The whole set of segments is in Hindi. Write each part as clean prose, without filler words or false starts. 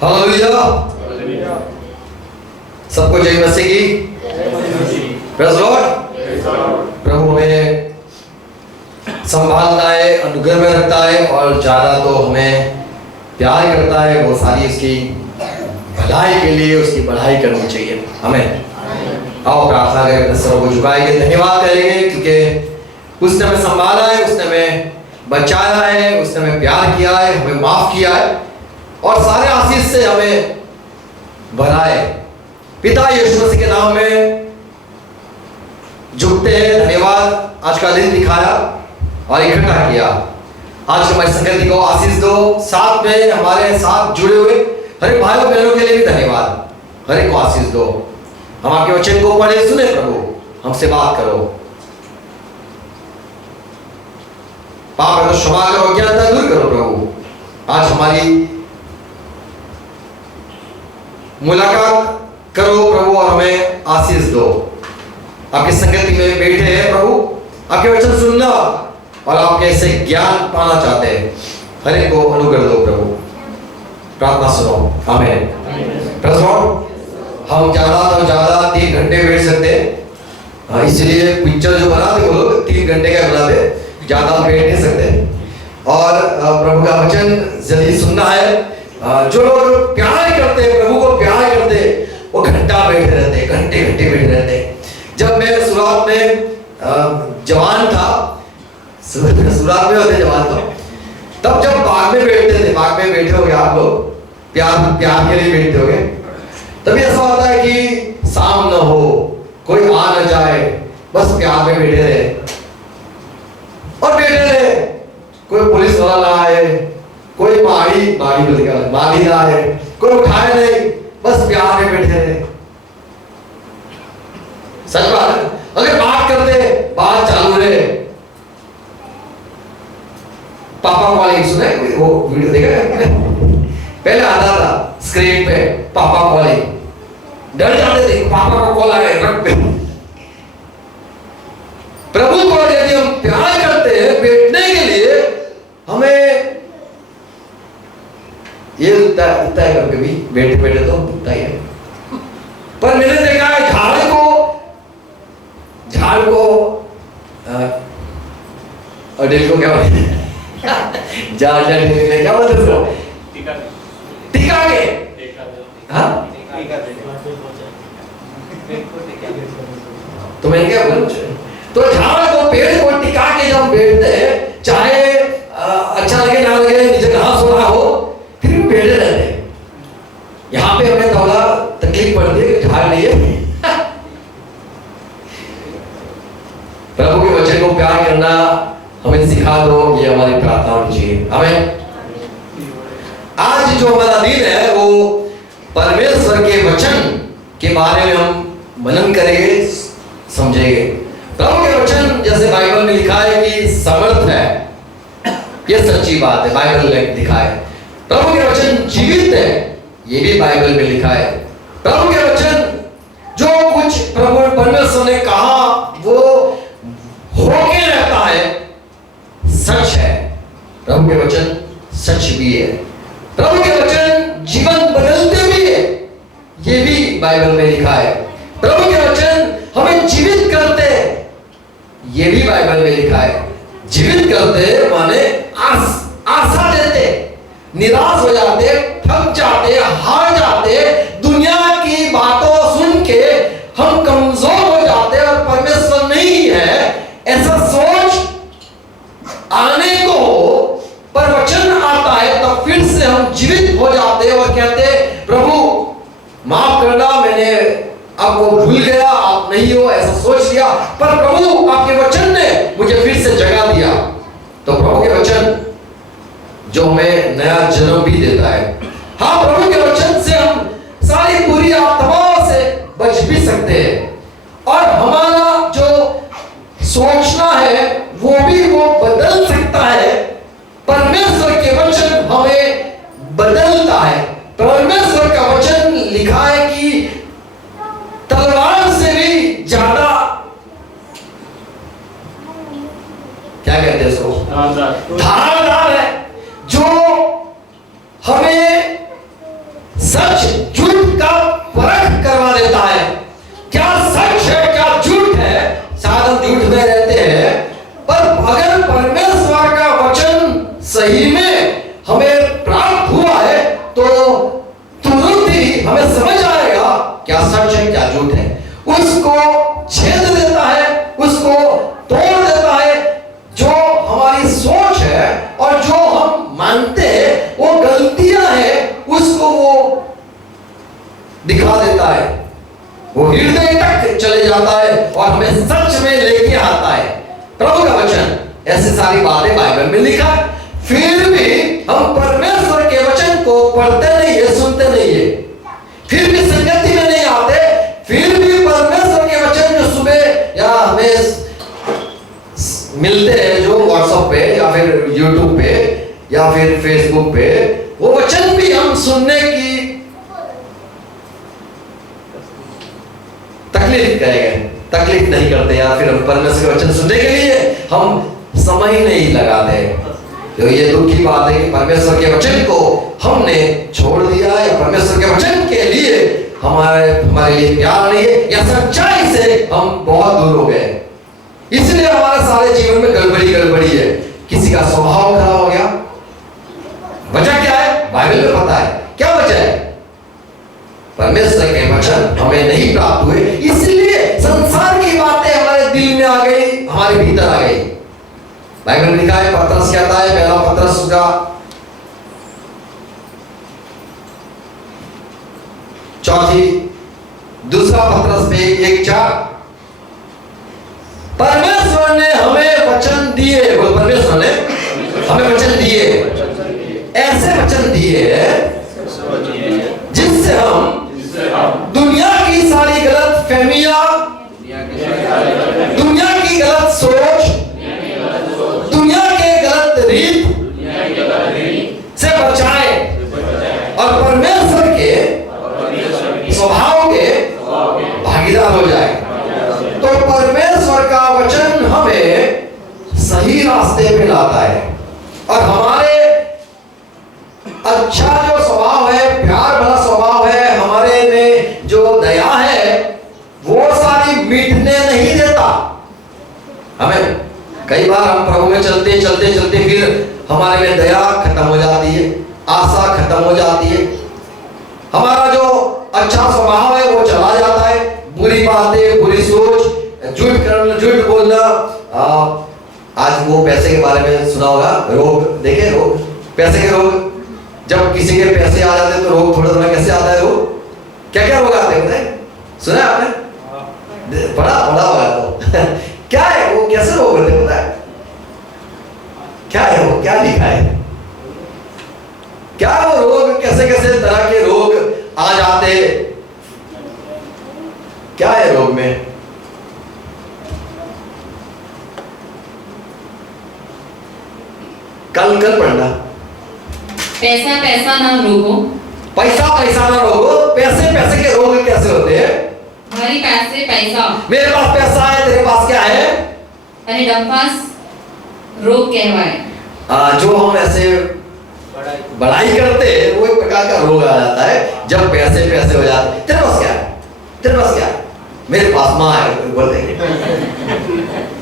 हालेलुया। सबको जय मसीह की। Praise Lord. प्रभु हमें संभालता है, अनुग्रह में रखता है और ज्यादा तो हमें प्यार करता है। वो सारी उसकी भलाई के लिए उसकी बढ़ाई करनी चाहिए हमें। आओ प्रार्थना करें, अपने सरों को झुकाएंगे, धन्यवाद करेंगे क्योंकि उसने हमें संभाला है, उसने हमें बचाया है, उसने हमें प्यार किया है, हमें माफ किया है और सारे आशीष से हमें भरा है। पिता यीशु मसीह के नाम में झुकते हैं। धन्यवाद, आज का दिन दिखाया और इकट्ठा किया। आज हमारी संगति को आशीष दो। साथ में हमारे साथ जुड़े हुए हर एक भाइयों बहनों के लिए भी धन्यवाद। हर एक को आशीष दो। हम आपके वचन को पढ़े सुने प्रभु, हमसे बात करो। पाप है तो क्षमा करो, अज्ञानता दूर करो प्रभु। आज हमारी मुलाकात करो प्रभु और हमें आशीष दो। आपकी संगति में बैठे हैं प्रभु, आपके वचन सुनना और आपके से ज्ञान पाना चाहते हैं। हर एक को अनुग्रह दो प्रभु। प्रार्थना सुनो। आमीन। Praise Lord. हम ज्यादा तो ज्यादा 3 घंटे बैठ सकते हैं, इसलिए पिक्चर जो बनाते वो लोग 3 घंटे का बनाते, ज्यादा बैठ नहीं सकते। और प्रभु का वचन जल्दी सुनना है। जो लोग प्यार करते हैं, प्रभु को प्यार करते हैं, वो घंटा बैठे रहते, घंटे घंटे बैठे रहते। जब मैं शुरुआत में जवान था, शुरुआत में होते जवान था, तब जब बाग में बैठते थे, बाग में बैठे होगे आप लोग, प्यार के लिए बैठते होगे, तभी ऐसा होता है कि शाम न हो, कोई आ न जाए, बस प्यार में बैठे रहे और बैठे रहे। कोई पुलिस वाला ना आए, कोई माली ना आए, कोई उठाए नहीं, बस प्यार में बैठे रहे। सच बात है। अगर बात करते, बात चालू रहे। पापा कॉलिंग सुने, वो वीडियो देखा पहले आता था स्क्रीन पे, पापा कॉलिंग, डर जाते थे पापा को कॉल आए। प्रभु को यदि हम प्यार करते हैं, बैठने के लिए हमें ये उठता है कभी बैठे बैठे तो उठता ही है। पर मैंने देखा है झाड़ को अडेल को क्या बोलते हैं, क्या बोलते हैं उसको, टिका के, हाँ तो मैंने क्या बोला, तो झाड़ को पेड़ को टिका के जब बैठते हैं, चाहे अच्छा लगे ना लगे, नीचे घास हो रहा हो, फिर भी बैठे रहते हैं। यहाँ पे हमें थोड़ा तकलीफ पड़ती है, झाड़ नहीं है। प्रभु के वचन को प्यार करना हमें सिखा दो, ये हमारी प्रार्थना होनी चाहिए। हमें आज जो हमारा दिन है वो परमेश्वर के वचन के बारे में हम मनन करेंगे, समझेंगे। प्रभु के वचन जैसे बाइबल में लिखा है कि समर्थ है, ये सच्ची बात है, बाइबल में लिखा है। प्रभु के वचन जीवित है, ये भी बाइबल में लिखा है। प्रभु के वचन जो कुछ प्रभु परमेश्वर ने कहा वो होके रहता है, सच है। प्रभु के वचन सच भी है। प्रभु के वचन जीवन बदलते भी है, ये भी बाइबल में लिखा है। प्रभु के वचन हमें जीवित करते, ये भी बाइबल में लिखा है। जीवित करते माने आशा देते, निराश हो जाते, थक जाते, हार जाते, दुनिया की बातों सुन के हम कमजोर हो जाते और परमेश्वर नहीं है ऐसा सोच आने को, पर वचन आता है तब फिर से हम जीवित हो जाते और कहते प्रभु माफ करना, मैंने आपको भूल गया, आप नहीं हो ऐसा सोच लिया, पर प्रभु आपके वचन ने मुझे फिर से जगा दिया। तो प्रभु के वचन जो हमें नया जन्म भी देता है। हाँ, प्रभु के वचन से हम सारी बुरी आत्माओं से बच भी सकते हैं और हमारा जो सोचना है वो भी वो बदल सकता है। परमेश्वर के वचन हमें बदलता है। परमेश्वर का वचन लिखा है कि तलवार से भी ज्यादा, क्या कहते हैं इसको, धारदार है, जो हमें सच झूठ का परख करवा देता है। क्या सच है क्या झूठ है, शायद हम झूठ में रहते हैं, पर अगर परमेश्वर का वचन सही में हमें प्राप्त हुआ है तो तुरंत ही हमें समझ आएगा क्या सच है क्या झूठ है। उसको छेद देता है, उसको तोड़ देता है। जो हमारी सोच है और जो हम मानते हैं वो गलतियां हैं, उसको वो दिखा देता है। वो हृदय तक चले जाता है और हमें सच में लेके आता है। प्रभु का वचन ऐसी सारी बातें बाइबल में लिखा है, फिर भी हम परमेश्वर के वचन को पढ़ते नहीं है, सुनते नहीं है, फिर भी संगति में नहीं आते, फिर भी परमेश्वर के वचन जो सुबह या हमें मिलते हैं जो व्हाट्सएप पे या फिर यूट्यूब पे या फिर फेसबुक पे, वो वचन भी हम सुनने की तकलीफ नहीं करते, या फिर हम परमेश्वर के वचन सुनने के लिए हम समय नहीं लगाते। तो ये दुख की बात है कि परमेश्वर के वचन को हमने छोड़ दिया है, परमेश्वर के वचन के लिए हमारे लिए प्यार नहीं है, या सच्चाई से हम बहुत दूर हो गए। इसलिए हमारे सारे जीवन में गड़बड़ी है। किसी का स्वभाव खराब हो गया, वजह क्या है बाइबल में पता है। क्या वजह है? परमेश्वर के वचन हमें नहीं प्राप्त हुए, इसलिए संसार की बातें हमारे दिल में आ गई, हमारे भीतर आ गई। बाइबल में लिखा है, पतरस कहता है, पहला पतरस का 4, दूसरा पतरस में 1:4, परमेश्वर ने हमें वचन दिए, परमेश्वर ने हमें वचन दिए, ऐसे वचन दिए जिससे हम दुनिया की सारी गलत फहमियां, दुनिया की गलत सोच, दुनिया के गलत रीत से बचाए और परमेश्वर के स्वभाव के भागीदार हो जाए। तो परमेश्वर का वचन हमें सही रास्ते पे लाता है और हमारे अच्छा जो स्वभाव है, प्यार भरा स्वभाव है, हमारे में जो दया है, वो सारी मिटने नहीं देता हमें। कई बार हम प्रभु में चलते चलते चलते फिर हमारे में दया खत्म हो जाती है, आशा खत्म हो जाती है, हमारा जो अच्छा स्वभाव है वो चला जाता है। बुरी बातें, बुरी सोच, झूठ बोलना। आज वो पैसे के बारे में सुना होगा, रोग देखे, रोग, पैसे के रोग। जब किसी के पैसे आ जाते तो रोग थोड़ा थोड़ा कैसे आता है, रोग क्या क्या रोग आते हैं सुना है आपने? बड़ा होगा तो क्या है वो, कैसे रोग होते पता है? क्या है वो, क्या लिखा है, क्या वो रोग, कैसे कैसे तरह के रोग आ जाते, क्या है रोग में? कल पढ़ना, पैसा ना रोगो, पैसा ना रोगो। पैसे के रोग कैसे होते हैं? हमारी पैसे पैसा, मेरे पास पैसा है, तेरे पास क्या है? अरे डंपास रोग कहवाए। जो हम ऐसे बढ़ाई करते हैं वो एक प्रकार का रोग आ जाता है। जब पैसे हो जाते, तेरे पास क्या है, तेरे पास क्या है, मेरे पास माँ है बोल देंगे।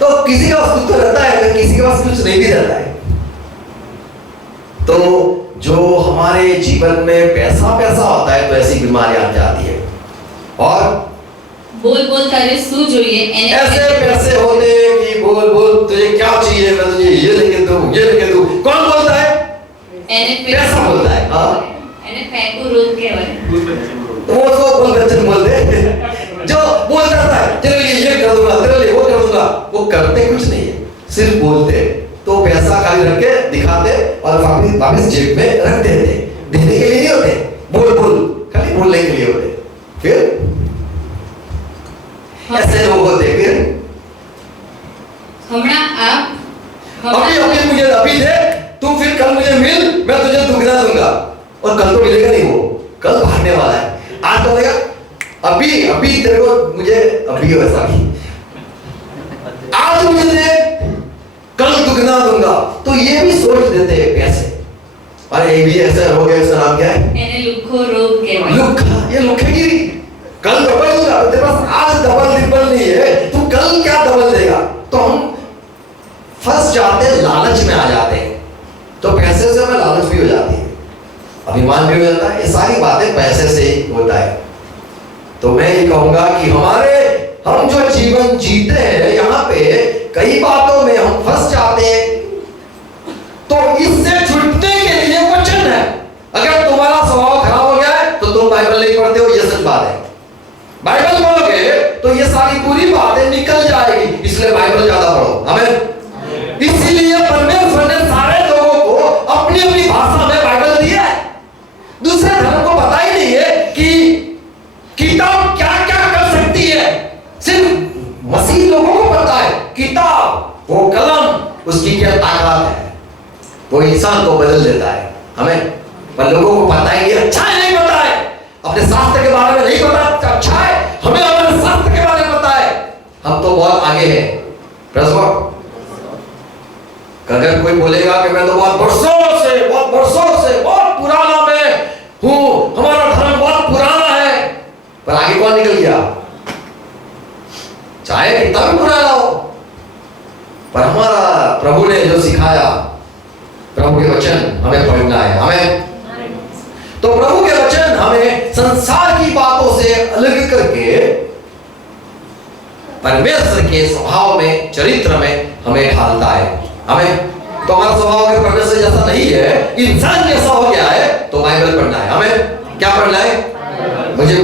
तो किसी का पास कुछ तो रहता है, किसी के पास कुछ नहीं भी रहता है। तो जो हमारे जीवन में पैसा होता है तो ऐसी बीमारी आ जाती है। और बोल करे सूझ हुई ऐसे पैसे होते कि बोल तुझे क्या चाहिए, मैं तुझे ये लेके दूं। कौन बोलता है? पैसा बोलता है। पैको रोग कहवाए। तो वो तो वचन बोलते जो बोल जाता है, तेरे लिए ये कर दूंगा, तेरे लिए वो कर दूंगा, वो करते कुछ नहीं है, सिर्फ बोलते। तो पैसा खाली रख के दिखाते और वापस जेब में रख देते, देने के लिए नहीं होते, बोल खाली बोलने के लिए होते। फिर ऐसे लोग होते। फिर अभी मुझे अभी दे, तू फिर कल मुझे मिल, मैं तुझे दुगना दूंगा। और कल तो मिलेगा नहीं, वो कल भागने वाला है। आज तो बोलेगा अभी तेरे को मुझे अभी वैसा भी आज मुझे दे, कल दुगना दूंगा। तो ये भी सोच देते हैं पैसे। अरे ये भी ऐसा हो गया, इसका नाम क्या है? लुखो रोग कहेवाय। ये लुखेगिरी। कल डबल दूंगा, तेरे पास आज डबल ट्रिपल नहीं है, तू कल क्या डबल देगा? तो हम फंस जाते हैं, लालच में आ जाते हैं, तो पैसे से हमें लालच भी हो जाती है, अभिमान भी हो जाता है। ये सारी बातें पैसे से ही होता है। तो मैं ये कहूंगा कि हम जो जीवन जीते हैं यहाँ पे कई बातों में हम फंस जाते हैं, तो इससे छूटने के लिए वचन है। अगर तुम्हारा स्वभाव खराब हो गया है तो तुम बाइबल नहीं पढ़ते हो, ये सच बात है। बाइबल पढ़ोगे तो ये सारी बुरी बातें निकल जाएगी, इसलिए बाइबल ज्यादा पढ़ो। आमीन। इसीलिए परमेश्वर ने सारे लोगों को अपनी अपनी भाषा में बाइबल दिया है। दूसरे धर्म को पता ही नहीं है कि किताब क्या क्या कर सकती है, सिर्फ मसीह लोगों को पता है किताब, वो कलम, उसकी क्या ताकत है, वो इंसान को बदल देता है। हमें पर लोगों को पता है, अच्छा है नहीं पता है, अपने शास्त्र के बारे में नहीं पता, अच्छा है हमें अपने शास्त्र के बारे में पता है, हम तो बहुत आगे हैं। अगर कोई बोलेगा कि मैं तो बहुत वर्षों से बहुत पुराना मैं हूं, हमारा धर्म बहुत पुराना है, पर आगे कौन निकल गया? चाहे कितना भी पुराना हो, पर हमारा प्रभु ने जो सिखाया, प्रभु के वचन हमें पढ़ना है। हमें तो प्रभु के वचन हमें संसार की बातों से अलग करके परमेश्वर के स्वभाव में, चरित्र में हमें ढालता है। हमें तो हमारा स्वभाव अगर परमेश्वर जैसा नहीं है, इंसान जैसा हो गया है, तो बाइबल पढ़ना है। हमें क्या पढ़ना है? मुझे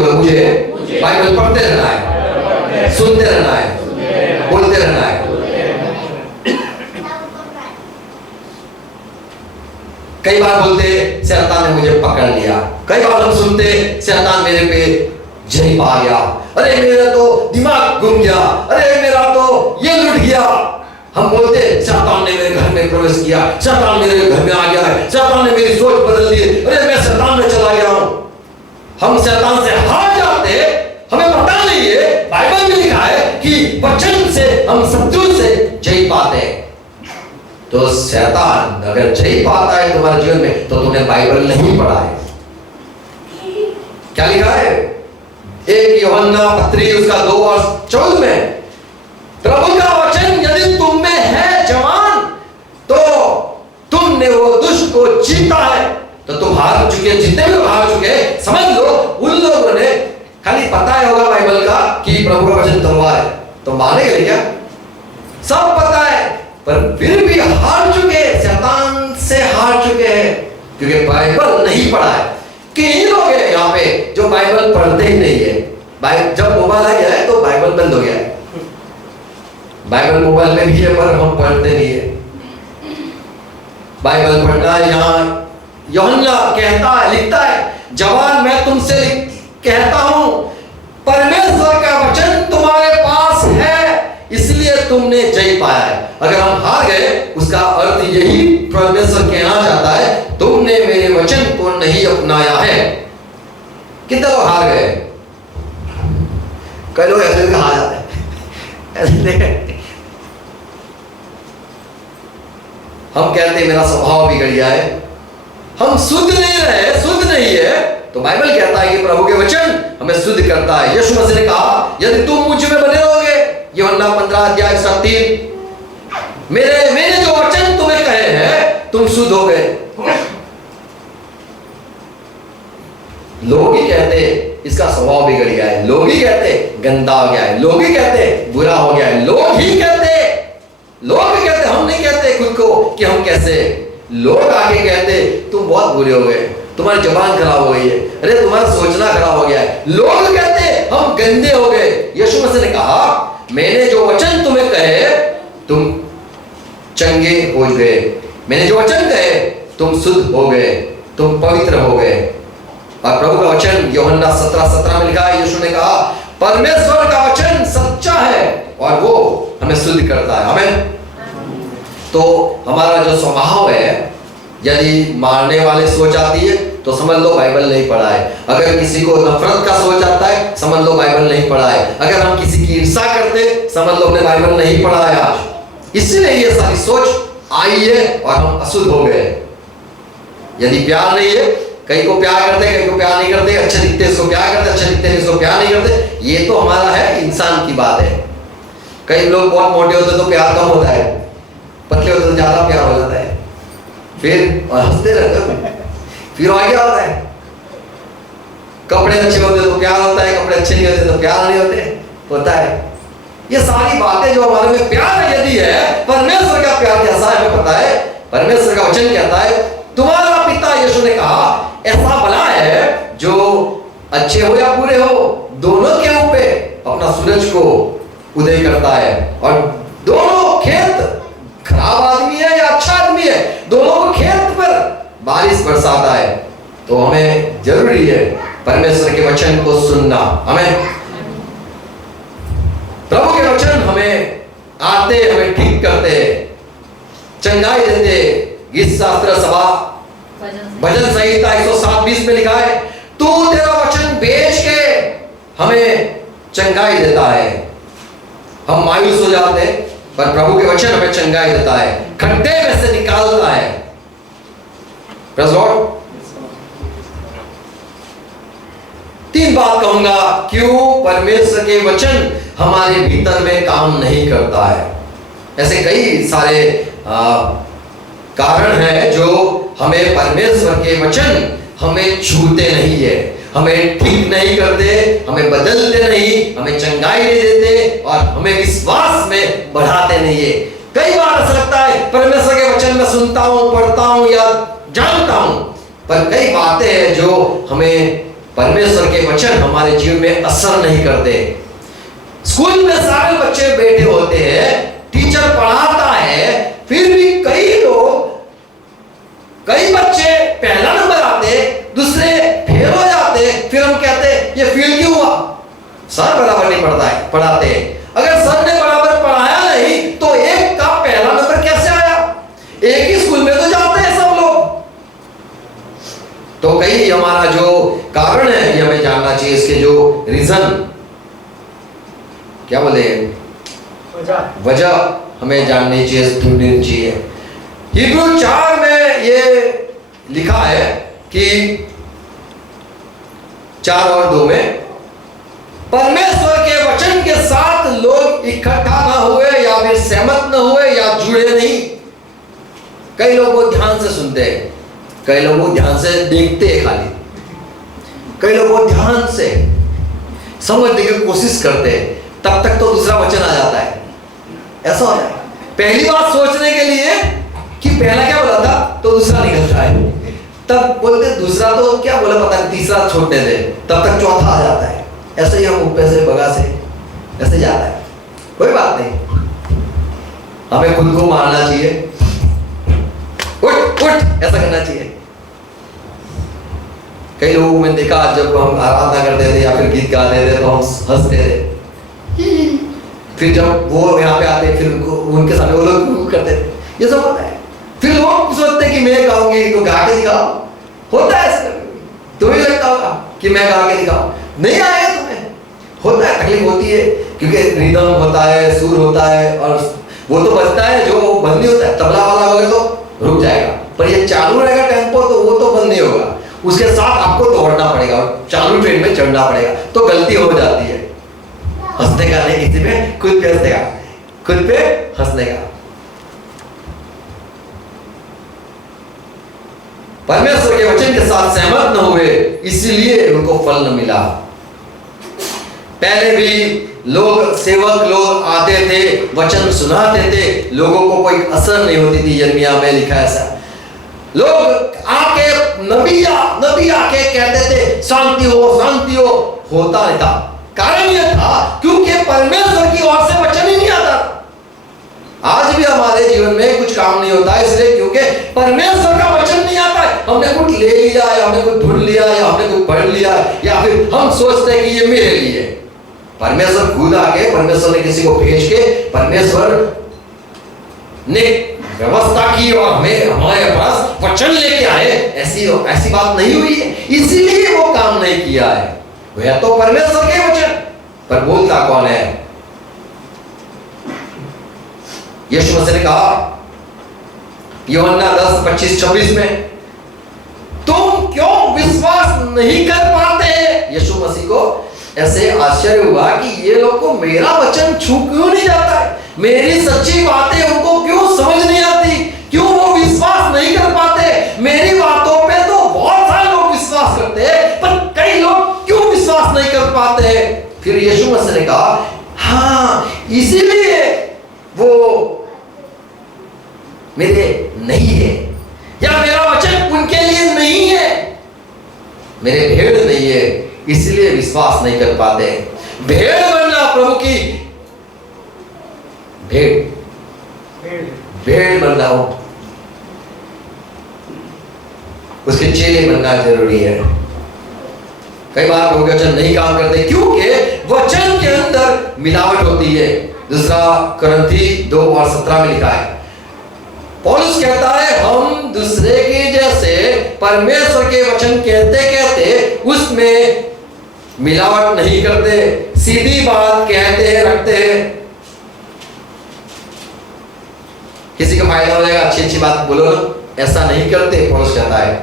बाइबल पढ़ते रहना है, सुनते रहना है, बोलते रहना है। कई बार बोलते शैतान ने मुझे पकड़ लिया, कई बार हम सुनते शैतान मेरे पे जय पा गया, अरे मेरा तो दिमाग घूम गया, अरे मेरा तो ये लुट गया। हम बोलते शैतान ने मेरे घर में प्रवेश किया, शैतान मेरे घर में आ गया है, शैतान ने मेरी सोच बदल दी, अरे मैं शैतान में चला गया हूं। हम शैतान से हार जाते, हमें पता नहीं है, बाइबल में लिखा है कि वचन से हम शत्रु से जय पाते हैं। तो शैतान अगर जय पाता है तुम्हारे जीवन में, तो तुमने बाइबल नहीं पढ़ा है। क्या लिखा है? 1 यूहन्ना पत्री उसका 2:14 में, प्रभु का वचन यदि तुम में है जवान, तो तुमने वो दुष्ट को जीता है। तो तुम हार चुके, जितने भी हार चुके, समझ लो उन लोगों ने खाली पता है होगा बाइबल का कि प्रभु का वचन तलवार है, तो मानेंगे क्या? सब पता है, पर फिर भी हार चुके, शैतान से हार चुके हैं, क्योंकि बाइबल नहीं पढ़ा है। कई लोग हैं यहाँ पे जो बाइबल पढ़ते ही नहीं है। जब मोबाइल आ गया है तो बाइबल बंद हो गया है। बाइबल मोबाइल में भी है, पर हम पढ़ते नहीं है। बाइबल पढ़ना यहाँ यूहन्ना कहता है, लिखता है, जवान मैं तुमसे कहता हूं, परमेश्वर का वचन तुम्हारे पास है, इसलिए तुमने जय पाया है। अगर हम हार गए, उसका अर्थ यही परमेश्वर कहना चाहता है, तुमने मेरे वचन को नहीं अपनाया है। कितने लोग हार गए? कई लोग ऐसे हार जाते हैं। हम कहते हैं मेरा स्वभाव बिगड़ गया है, हम शुद्ध नहीं रहे, शुद्ध नहीं है। तो बाइबल कहता है कि प्रभु के वचन हमें शुद्ध करता है। यीशु मसीह ने कहा, यदि तुम मुझ में बने रहोगे, यूहन्ना 15:3, मेरे जो वचन तुम्हें कहे हैं, तुम शुद्ध हो गए। लोग ही कहते इसका स्वभाव बिगड़ गया है, लोग ही कहते गंदा हो गया है, लोग ही कहते बुरा हो गया है, लोग भी कहते, हम नहीं कहते खुद को कि हम कैसे। लोग आके कहते तुम बहुत बुरे हो गए, तुम्हारी जबान खराब हो गई है, अरे तुम्हारा सोचना खराब हो गया है। लोग कहते हम गंदे हो गए। यीशु मसीह ने कहा, मैंने जो वचन तुम्हें कहे तुम चंगे हो गए, मैंने जो वचन कहे तुम शुद्ध हो गए, तुम पवित्र हो गए। और प्रभु का वचन यूहन्ना 17:17 में लिखा है, यीशु ने कहा, परमेश्वर का वचन सच्चा है और वो हमें शुद्ध करता है। हमें तो हमारा जो स्वभाव है, यदि मारने वाले सोच आती है तो समझ लो बाइबल नहीं पढ़ा है। अगर किसी को नफरत का सोच आता है, समझ लो बाइबल नहीं पढ़ा है। अगर हम किसी की ईर्ष्या करते, समझ लो हमने बाइबल नहीं पढ़ा है आज। इसलिए ये सारी सोच आई है और हम अशुद्ध हो गए। यदि प्यार नहीं है कई को प्यार करते, कई को प्यार नहीं करते, अच्छे दिखते इसको प्यार करते, अच्छे दिखते इसको प्यार नहीं करते। ये तो हमारा है, इंसान की बात है। कई लोग बहुत मोटे होते तो प्यार कम होता है, पतले होते तो ज्यादा प्यार हो जाता है, फिर हंसते रहते हो। फिर आगे होता है, कपड़े अच्छे होते तो प्यार होता है, कपड़े अच्छे नहीं होते तो प्यार नहीं होता है। ये सारी बातें जो हमारे में प्यार यदि है, परमेश्वर का प्यार कैसा है हमें पता है। परमेश्वर का वचन कहता है, तुम्हारा पिता यीशु ने कहा ऐसा भला है जो अच्छे हो या बुरे हो दोनों के ऊपर अपना सूरज को उदय करता है, और दोनों खेत खराब आदमी है या अच्छा आदमी है, दोनों को खेत पर बारिश बरसाता है। तो हमें जरूरी है परमेश्वर के वचन को सुनना। हमें प्रभु के वचन हमें आते, हमें ठीक करते, चंगाई देते। गीत शास्त्र सभा भजन संहिता 107:20 में लिखा है, तू तेरा वचन बेच के हमें चंगाई देता है। हम मायूस हो जाते हैं, पर प्रभु के वचन हमें चंगाई देता है, खड्डे में से निकालता है। Praise Lord. 3 बात कहूंगा क्यों परमेश्वर के वचन हमारे भीतर में काम नहीं करता है। ऐसे कई सारे कारण हैं जो हमें परमेश्वर के वचन हमें छूते नहीं है, हमें ठीक नहीं करते, हमें बदलते नहीं, हमें चंगाई नहीं देते और हमें विश्वास में बढ़ाते नहीं है। कई बार ऐसा लगता है परमेश्वर के वचन में सुनता हूं, पढ़ता हूं या जानता हूं, पर कई बातें हैं जो हमें परमेश्वर के वचन हमारे जीवन में असर नहीं करते। स्कूल में सारे बच्चे बैठे होते हैं, टीचर पढ़ाता है, फिर भी कई बच्चे पहला नंबर आते, दूसरे फेल हो जाते। फिर हम कहते ये फेल क्यों हुआ? सर बराबर नहीं पढ़ाते। अगर सर ने बराबर पढ़ाया नहीं तो एक का पहला नंबर कैसे आया? एक ही स्कूल में तो जाते हैं सब लोग। तो कई हमारा जो कारण है ये हमें जानना चाहिए, इसके जो रीजन क्या बोले, वजह हमें जाननी चाहिए, ढूंढनी चाहिए। हिब्रू 4 में ये लिखा है कि 4 और 2 में परमेश्वर के वचन के साथ लोग इकट्ठा ना हुए या फिर सहमत न हुए या जुड़े नहीं। कई लोग वो ध्यान से सुनते हैं, कई लोग वो ध्यान से देखते हैं खाली, कई लोग वो ध्यान से समझने की कोशिश करते हैं, तब तक तो दूसरा वचन आ जाता है। ऐसा होता है, पहली बात सोचने के लिए कि पहला क्या बोला था तो दूसरा निकलता है, तब बोलते दूसरा तो क्या बोला पता नहीं, तीसरा छोड़ने दे, तब तक चौथा आ जाता है। ऐसे ही हम ऊपर से बगा से ऐसे जाता है। कोई बात नहीं, हमें खुद को मारना चाहिए, उठ उठ ऐसा करना चाहिए। कई लोगों में देखा जब हम आराधना करते थे या फिर गीत गाते थे तो हम हंसते थे, फिर जब वो यहाँ पे आते फिर उनके सामने वो लोग करते थे, ये सब होता है। फिर लोग सोचते कि मैं गाऊंगी तो गा के दिखाओ, होता है ऐसा। तुम्हें लगता होगा कि मैं गा के दिखाऊं, नहीं आएगा तुम्हें, होता है, तकलीफ होती है क्योंकि रिदम होता है, सुर होता है और वो तो बजता है, जो बंद नहीं होता है। तबला वाला होगा तो रुक जाएगा, पर ये चालू रहेगा टेम्पो तो वो तो बंद नहीं होगा, उसके साथ आपको दौड़ना पड़ेगा और चालू ट्रेन में चढ़ना पड़ेगा, तो गलती हो जाती है। हंसने का नहीं, किसी पे खुद पे हंसने का, खुद पे हंसने का। परमेश्वर के वचन के साथ सहमत न हुए, इसलिए उनको फल न मिला। पहले भी लोग, सेवक लोग आते थे, वचन सुनाते थे, लोगों को कोई असर नहीं होती थी। यिर्मयाह में लिखा है ऐसा, लोग आके नबी आके कहते थे शांति हो, होता नहीं था। कारण यह था क्योंकि परमेश्वर की ओर से वचन ही नहीं आता। आज भी हमारे जीवन में कुछ काम नहीं होता है इसलिए क्योंकि परमेश्वर का वचन नहीं आता है। हमने कुछ ले लिया है, हमने कुछ ढूंढ लिया है, हमने कुछ पढ़ लिया है, या फिर हम सोचते हैं कि ये मेरे लिए। परमेश्वर खुद आके, परमेश्वर ने किसी को भेज के, परमेश्वर ने व्यवस्था की और हमें हमारे पास वचन लेके आए, ऐसी बात नहीं हुई है, इसीलिए वो काम नहीं किया है। वह तो परमेश्वर के वचन, पर बोलता कौन है? यीशु मसीह ने कहा यूहन्ना 10:25-26 में, तुम क्यों विश्वास नहीं कर पाते? यीशु मसीह को ऐसे आश्चर्य हुआ कि ये लोग को मेरा वचन छू क्यों नहीं जाता है, मेरी सच्ची बातें उनको क्यों समझ नहीं आती, क्यों वो विश्वास नहीं कर पाते? मेरी बातों पे तो बहुत सारे लोग विश्वास करते हैं, पर कई लोग क्यों विश्वास नहीं कर पाते? फिर यीशु मसीह ने कहा, हाँ, इसीलिए वो मेरे नहीं है, या मेरा वचन उनके लिए नहीं है, मेरे भेड़ नहीं है, इसलिए विश्वास नहीं कर पाते। भेड़ बनना प्रभु की, भेड़ बनना हो, उसके चेले बनना जरूरी है। कई बार प्रभु के वचन नहीं काम करते क्योंकि वचन के अंदर मिलावट होती है। दूसरा कुरिन्थी 2:17 में लिखा है, पौलुस कहता है, हम दूसरे के जैसे परमेश्वर के वचन कहते कहते उसमें मिलावट नहीं करते, सीधी बात कहते हैं, रखते हैं। किसी का फायदा हो जाएगा, अच्छी अच्छी बात बोलो ना, ऐसा नहीं करते पौलुस कहता है।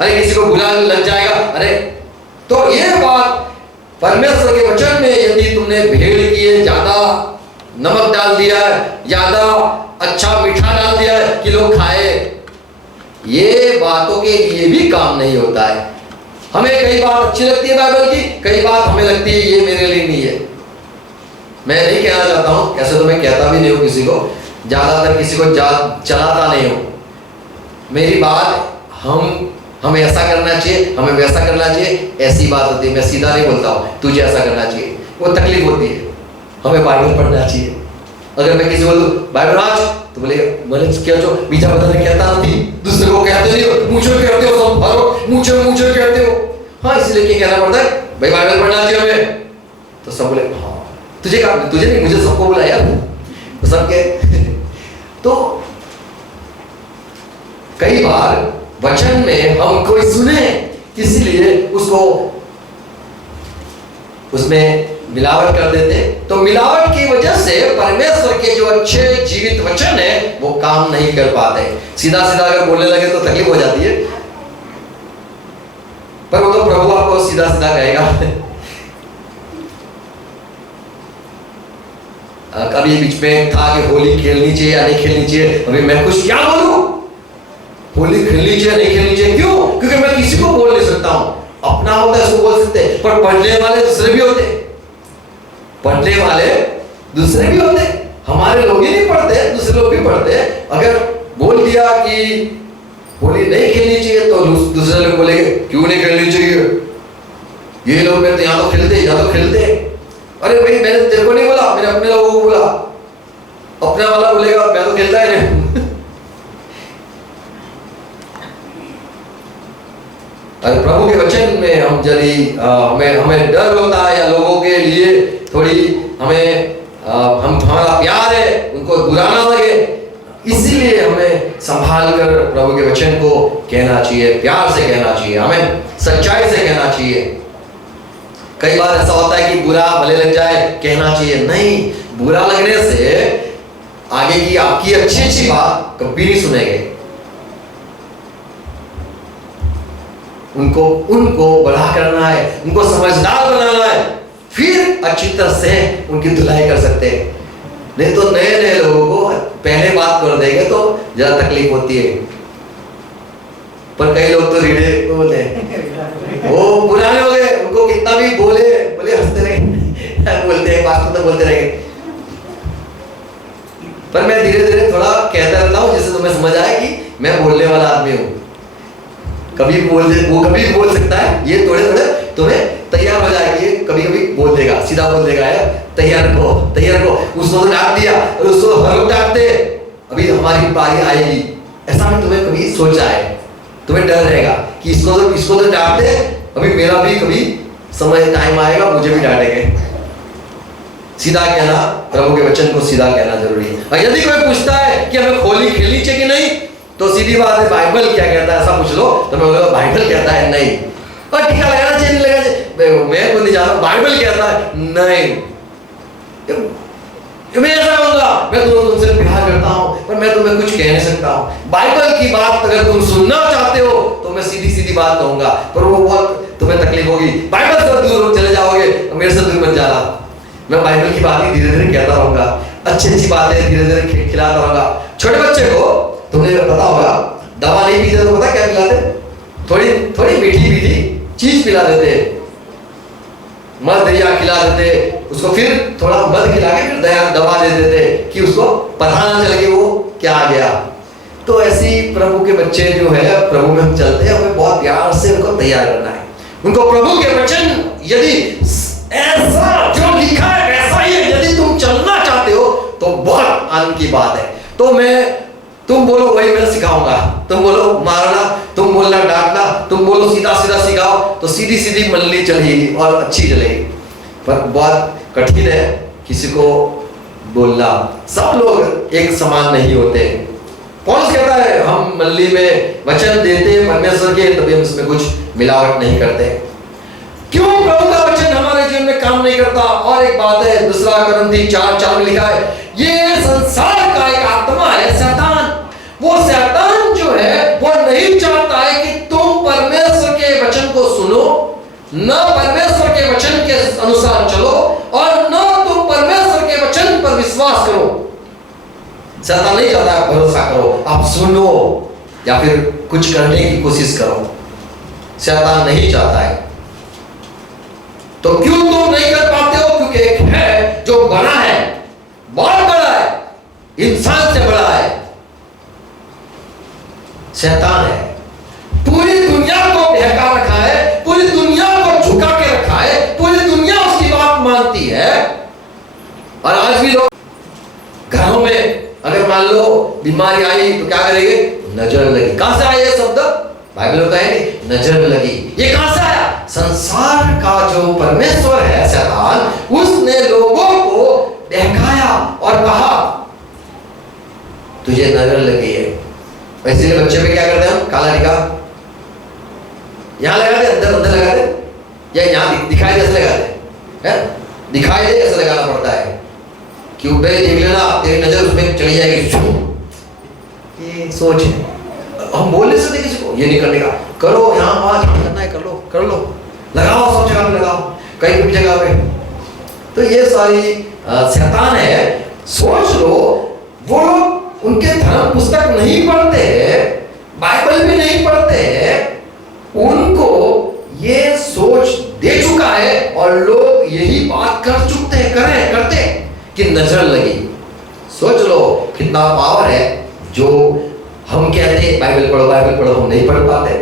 अरे किसी को बुरा लग जाएगा, अरे तो ये बात परमेश्वर के वचन में यदि तुमने भेड़ की है, ज्यादा नमक डाल दिया है, ज्यादा अच्छा मीठा डाल दिया है कि लोग खाए, ये बातों के लिए भी काम नहीं होता है। हमें कई बात अच्छी लगती है बाइबल की, कई बात हमें लगती है ये मेरे लिए नहीं है। मैं नहीं कहना चाहता हूं, ऐसे तो मैं कहता भी नहीं हूं किसी को, ज्यादातर किसी को चलाता नहीं हूं। मेरी बात हमें ऐसा करना चाहिए, हमें वैसा करना चाहिए, ऐसी बात होती है। मैं सीधा नहीं बोलता हूं तुझे ऐसा करना चाहिए, वो तकलीफ होती है। हमें बाइबल पढ़ना चाहिए। अगर मैं किसी को बाइबल आज तो बोलेगा, बोले क्या जो बीजा बताने कहता नहीं, दूसरे को कहते नहीं हो, मुझे कहते हो, सब भरो मुझे कहते हो। हाँ, इसलिए क्या कहना पड़ता है, भाई बाइबल पढ़ना चाहिए हमें। तो सब बोले हाँ, तुझे नहीं, मुझे सबको बोला यार, तो सब कहे। तो कई बार वचन में हम कोई सुने, इसलिए उसको उसमें मिलावट कर देते। तो मिलावट की वजह से परमेश्वर के जो अच्छे जीवित वचन है वो काम नहीं कर पाते। सीधा सीधा अगर बोलने लगे तो तकलीफ हो जाती है, पर वो तो प्रभु आपको सीधा सीधा कहेगा। कभी बीच में था कि होली खेलनी चाहिए या नहीं खेलनी चाहिए, अभी मैं कुछ क्या बोलूं, होली खेलनी चाहिए नहीं खेलनी चाहिए, क्यों? क्योंकि मैं किसी को बोल नहीं सकता हूं। अपना होता है उसको बोल सकते, पर पढ़ने वाले दूसरे भी होते, पढ़ने वाले दूसरे भी होते। हमारे लोग ही नहीं पढ़ते, दूसरे लोग भी पढ़ते। अगर बोल दिया कि होली नहीं खेलनी चाहिए तो दूसरे लोग बोलेंगे क्यों नहीं खेलनी चाहिए, ये लोग मैं तो यहाँ तो खेलते। अरे भाई, मैंने तेरे को नहीं बोला, मैंने अपने लोगों को बोला। अपने वाला बोलेगा मैं तो खेलता ही नहीं। अरे प्रभु के वचन में हम यदि हमें डर होता है, या लोगों के लिए थोड़ी हमारा प्यार है, उनको बुरा ना लगे, इसीलिए हमें संभाल कर प्रभु के वचन को कहना चाहिए, प्यार से कहना चाहिए, हमें सच्चाई से कहना चाहिए। कई बार ऐसा होता है कि बुरा भले लग जाए, कहना चाहिए नहीं। बुरा लगने से आगे की आपकी अच्छी बात कभी नहीं सुनेंगे। उनको बड़ा करना है, उनको समझदार बनाना है, फिर अच्छी तरह से उनकी धुलाई कर सकते हैं। नहीं तो नए लोगों को पहले बात कर देंगे तो ज्यादा तकलीफ होती है। पर कई लोग तो रीढ़े बोले, वो पुराने हो गए, उनको कितना भी बोले हंसते रहे, बोलते हैं, बात तो बोलते रहे। पर मैं धीरे धीरे थोड़ा कहता रहता हूँ, जिससे तुम्हें समझ आए कि मैं बोलने वाला आदमी हूँ। कभी वो कभी बोल सकता है, ये थोड़े थोड़े तुम्हें तैयार हो जाएगी, कभी बोल देगा, सीधा बोल देगा, यार तैयार को उसको तो डांट दिया और उसको हर लोग डांटते, अभी हमारी बारी आएगी, ऐसा भी तुम्हें कभी सोचा है? तुम्हें डर रहेगा कि इसको तो डांटते, अभी मेरा भी कभी समय टाइम आएगा, मुझे भी डांटेंगे। सीधा कहना, प्रभु के वचन को सीधा कहना जरूरी है। और यदि कोई पूछता है कि हमें होली खेलनी चाहिए कि नहीं, तो सीधी बात है, बाइबल क्या कहता है ऐसा पूछ लो, तो मैं बोलूंगा बाइबल कहता है नहीं। और टीका लगाना चाहिए नहीं लगाना चाहिए, मैं को नहीं जानता, बाइबल कहता है नहीं। मैं ऐसा होगा, मैं तुमसे प्यार करता हूँ पर मैं तुम्हें कुछ कह नहीं सकता हूँ। बाइबल की बात अगर तुम सुनना चाहते हो तो मैं सीधी सीधी बात कहूंगा, पर वो बहुत तुम्हें तकलीफ होगी। बाइबल से दूर चले जाओगे तो मेरे से दूर मत जाना। मैं बाइबल की बात ही धीरे धीरे कहता रहूंगा, अच्छी अच्छी बातें धीरे धीरे खिलाता रहूंगा। छोटे बच्चे को तुमने पता होगा, दवा नहीं पीते तो पता क्या पिलाते? थोड़ी थोड़ी मीठी मीठी चीज पिला देते, मध या खिला देते उसको, फिर थोड़ा मध खिला के फिर दवा दे देते कि उसको पता ना चले कि वो क्या आ गया। तो ऐसी प्रभु के बच्चे जो है, प्रभु में हम चलते हैं, हमें बहुत प्यार से उनको तैयार करना है। उनको प्रभु के वचन यदि ऐसा जो लिखा है वैसा ही यदि तुम चलना चाहते हो तो बहुत आनंद की बात है। तो तुम बोलो वही मैं सिखाऊंगा, तुम बोलो मारना, तुम बोलना डांटना, तुम बोलो सीधा सीधा सिखाओ तो सीधी सीधी मंडली चलेगी और अच्छी चलेगी। पर बहुत कठिन है किसी को बोलना, सब लोग एक समान नहीं होते। पौलुस कहता है हम मंडली में वचन देते परमेश्वर के, तभी हम इसमें कुछ मिलावट नहीं करते। क्यों प्रभु का वचन हमारे जीवन में काम नहीं करता? और एक बात है, दूसरा कोरिन्थी 4:4 में लिखा है, ये संसार का एक आत्मा है शैतान। वो शैतान जो है वो नहीं चाहता है कि तुम परमेश्वर के वचन को सुनो, न परमेश्वर के वचन के अनुसार चलो और न तुम परमेश्वर के वचन पर विश्वास करो। शैतान नहीं चाहता है भरोसा करो, आप सुनो या फिर कुछ करने की कोशिश करो। शैतान नहीं चाहता है। तो क्यों तुम नहीं कर पाते हो? क्योंकि एक है जो बड़ा है, बहुत बड़ा है, इंसान से बड़ा है, शैतान है। पूरी दुनिया को बहका रखा है, पूरी दुनिया को झुका के रखा है, पूरी दुनिया उसकी बात मानती है। और आज भी लोग घरों में अगर मान लो बीमारी आई तो क्या करेंगे? नजर लगी। कहां से आया ये शब्द? बाइबल में है नजर लगी। ये कहां से आया? संसार का जो परमेश्वर है शैतान, उसने लोगों को बहकाया और कहा तुझे नजर लगी है। इसीलिए बच्चे पे क्या करते हैं हम? काला टीका यहां लगाते, अंदर अंदर लगाते, या यहां दिखाई कैसे लगाते हैं? दिखाई दे कैसे लगाना पड़ता है कि ऊपर देख लेना तेरी नजर उसमें चली जाएगी। ये सोच है। हम बोल नहीं सकते किसी को ये नहीं करने का, करो यहाँ वहां करना है, कर लो, लगाओ, सब जगह पे लगाओ, कहीं भी जगह पे। तो ये सारी शैतान है। सोच लो, वो लोग उनके धर्म पुस्तक नहीं पढ़ते, बाइबल भी नहीं पढ़ते, उनको ये सोच दे चुका है और लोग यही बात कर चुके हैं, करते कि नजर लगी। सोच लो कितना पावर है। जो हम कहते हैं बाइबल पढ़ो, हम नहीं पढ़ पाते,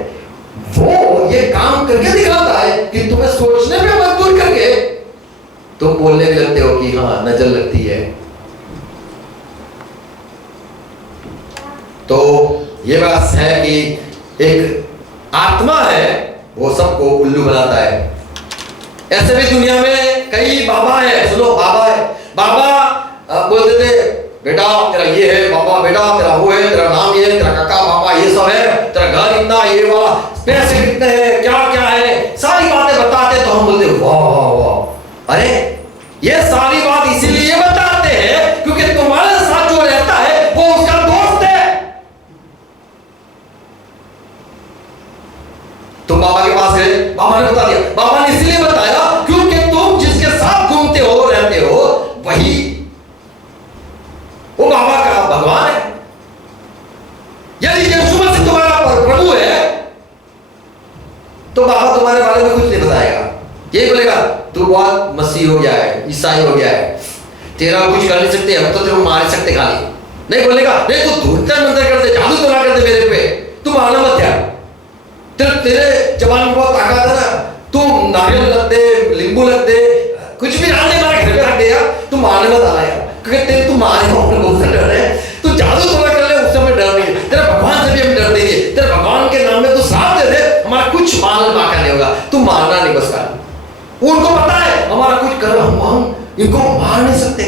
वो ये काम करके दिखाता है कि तुम्हें सोचने पे मजबूर करके तुम बोलने भी लगते हो कि हाँ नजर लगती है। तो ये बात है कि एक आत्मा है वो सबको उल्लू बनाता है। ऐसे भी दुनिया में कई बाबा है, सुनो बाबा है, बाबा बोलते थे बेटा तेरा ये है, बाबा बेटा तेरा वो है, तेरा नाम ये है, तेरा काका बाबा ये सब है, तेरा घर इतना, ये वाला, पैसे कितने हैं, क्या क्या है, सारी बातें बताते। तो हम बोलते वाह वाह वाह। अरे ये सारी बात इसीलिए बताते हैं क्योंकि तुम्हारे साथ जो रहता है वो उसका दोस्त है। तुम बाबा के पास गए, बाबा ने बता दिया, बाबा ने इसलिए बताया क्योंकि तुम जिसके साथ घूमते हो रहते हो वही वो बाबा का भगवान है। यदि यीशु मसीह तुम्हारा प्रभु है तो बाबा तुम्हारे बारे में कुछ नहीं बताएगा। ये बोलेगा तू बहुत मसीह हो गया है, ईसाई हो गया है, तेरा कुछ कर नहीं सकते, हम तो तेरे को मार सकते खाली। नहीं बोलेगा नहीं तू धूर्ता मंत्र कर दे, जादू तो ना कर दे मेरे पे, तू मारना मत यार, तेरे जवान में बहुत ताकत है ना, तू नारियल रख दे, नींबू रख दे, कुछ भी डाल दे, हमारे घर पे रख दे यार, तू मारने मत आना यार, क्योंकि तेरे तू मारे बहुत डर है, तू जादू थोड़ा कर ले उससे हमें डर नहीं है, तेरे भगवान से भी हम डर देंगे, तेरे भगवान के नाम में तू साथ दे दे, हमारा कुछ माल बाका नहीं होगा, तू मारना नहीं बस कर। उनको पता है हमारा कुछ कर, हम इनको मार नहीं सकते,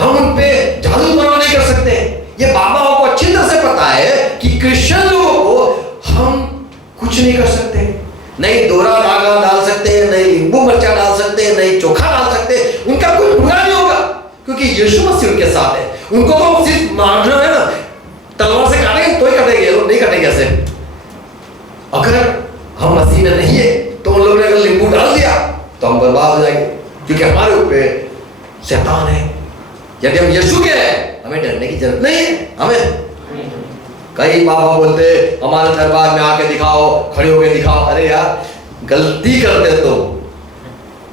हम उन पे जादू टोना नहीं कर सकते। ये बाबाओं को अच्छी तरह से पता है कि क्रिश्चियन लोगों को हम कुछ नहीं कर सकते, नहीं दोहरा धागा डाल सकते, नहीं नींबू मिर्चा डाल सकते, नहीं चोखा डाल सकते, उनका कुछ बुरा नहीं होगा क्योंकि यीशु मसीह उनके साथ है। उनको तो सिर्फ मारना है ना, तलवार से काटेंगे तो ही कटेंगे, लोग नहीं कटेंगे ऐसे। अगर हम मसीह में नहीं है तो उन लोगों ने अगर नींबू डाल दिया तो हम बर्बाद हो जाएंगे, क्योंकि हमारे ऊपर शैतान है। यदि हम यीशु के हैं हमें डरने की जरूरत नहीं है। हमें कई बाबा बोलते हमारे दरबार में आके दिखाओ, खड़े होके दिखाओ। अरे यार गलती करते तो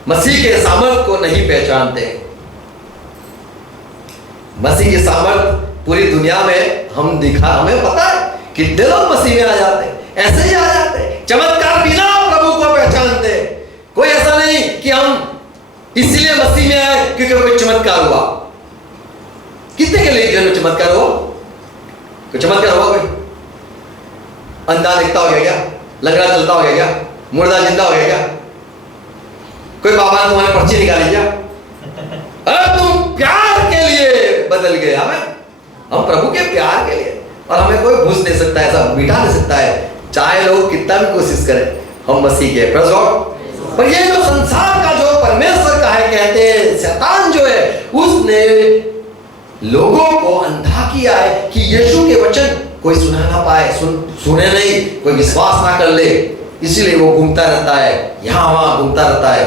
मसीह के सामर्थ को नहीं पहचानते। मसीह की सामर्थ पूरी दुनिया में हम दिखा, हमें पता है कितने लोग मसीह में आ जाते, ऐसे ही आ जाते, चमत्कार बिना प्रभु को पहचानते। कोई ऐसा नहीं कि हम इसलिए मसीह में आए क्योंकि कोई चमत्कार हुआ। कितने के लिए जीवन में चमत्कार हुआ? कोई चमत्कार हुआ? कोई अंधा दिखता हो गया क्या? लंगड़ा चलता हो गया क्या? मुर्दा जिंदा हो गया क्या? कोई बाबा ने तुम्हारे पर्ची निकाली क्या? अरे तुम प्यार के लिए बदल गए। हम प्रभु के प्यार के लिए, और हमें कोई घुस नहीं सकता, ऐसा मिटा नहीं सकता है, चाहे लोग कितना भी कोशिश करें। हम मसीह के प्रेज़ गॉड। पर ये जो संसार का जो परमेश्वर का है, कहते हैं शैतान जो है, उसने लोगों को अंधा किया है कि यीशु के वचन कोई सुना ना पाए, सुने नहीं, कोई विश्वास ना कर ले, इसलिए वो घूमता रहता है, यहां वहां घूमता रहता है।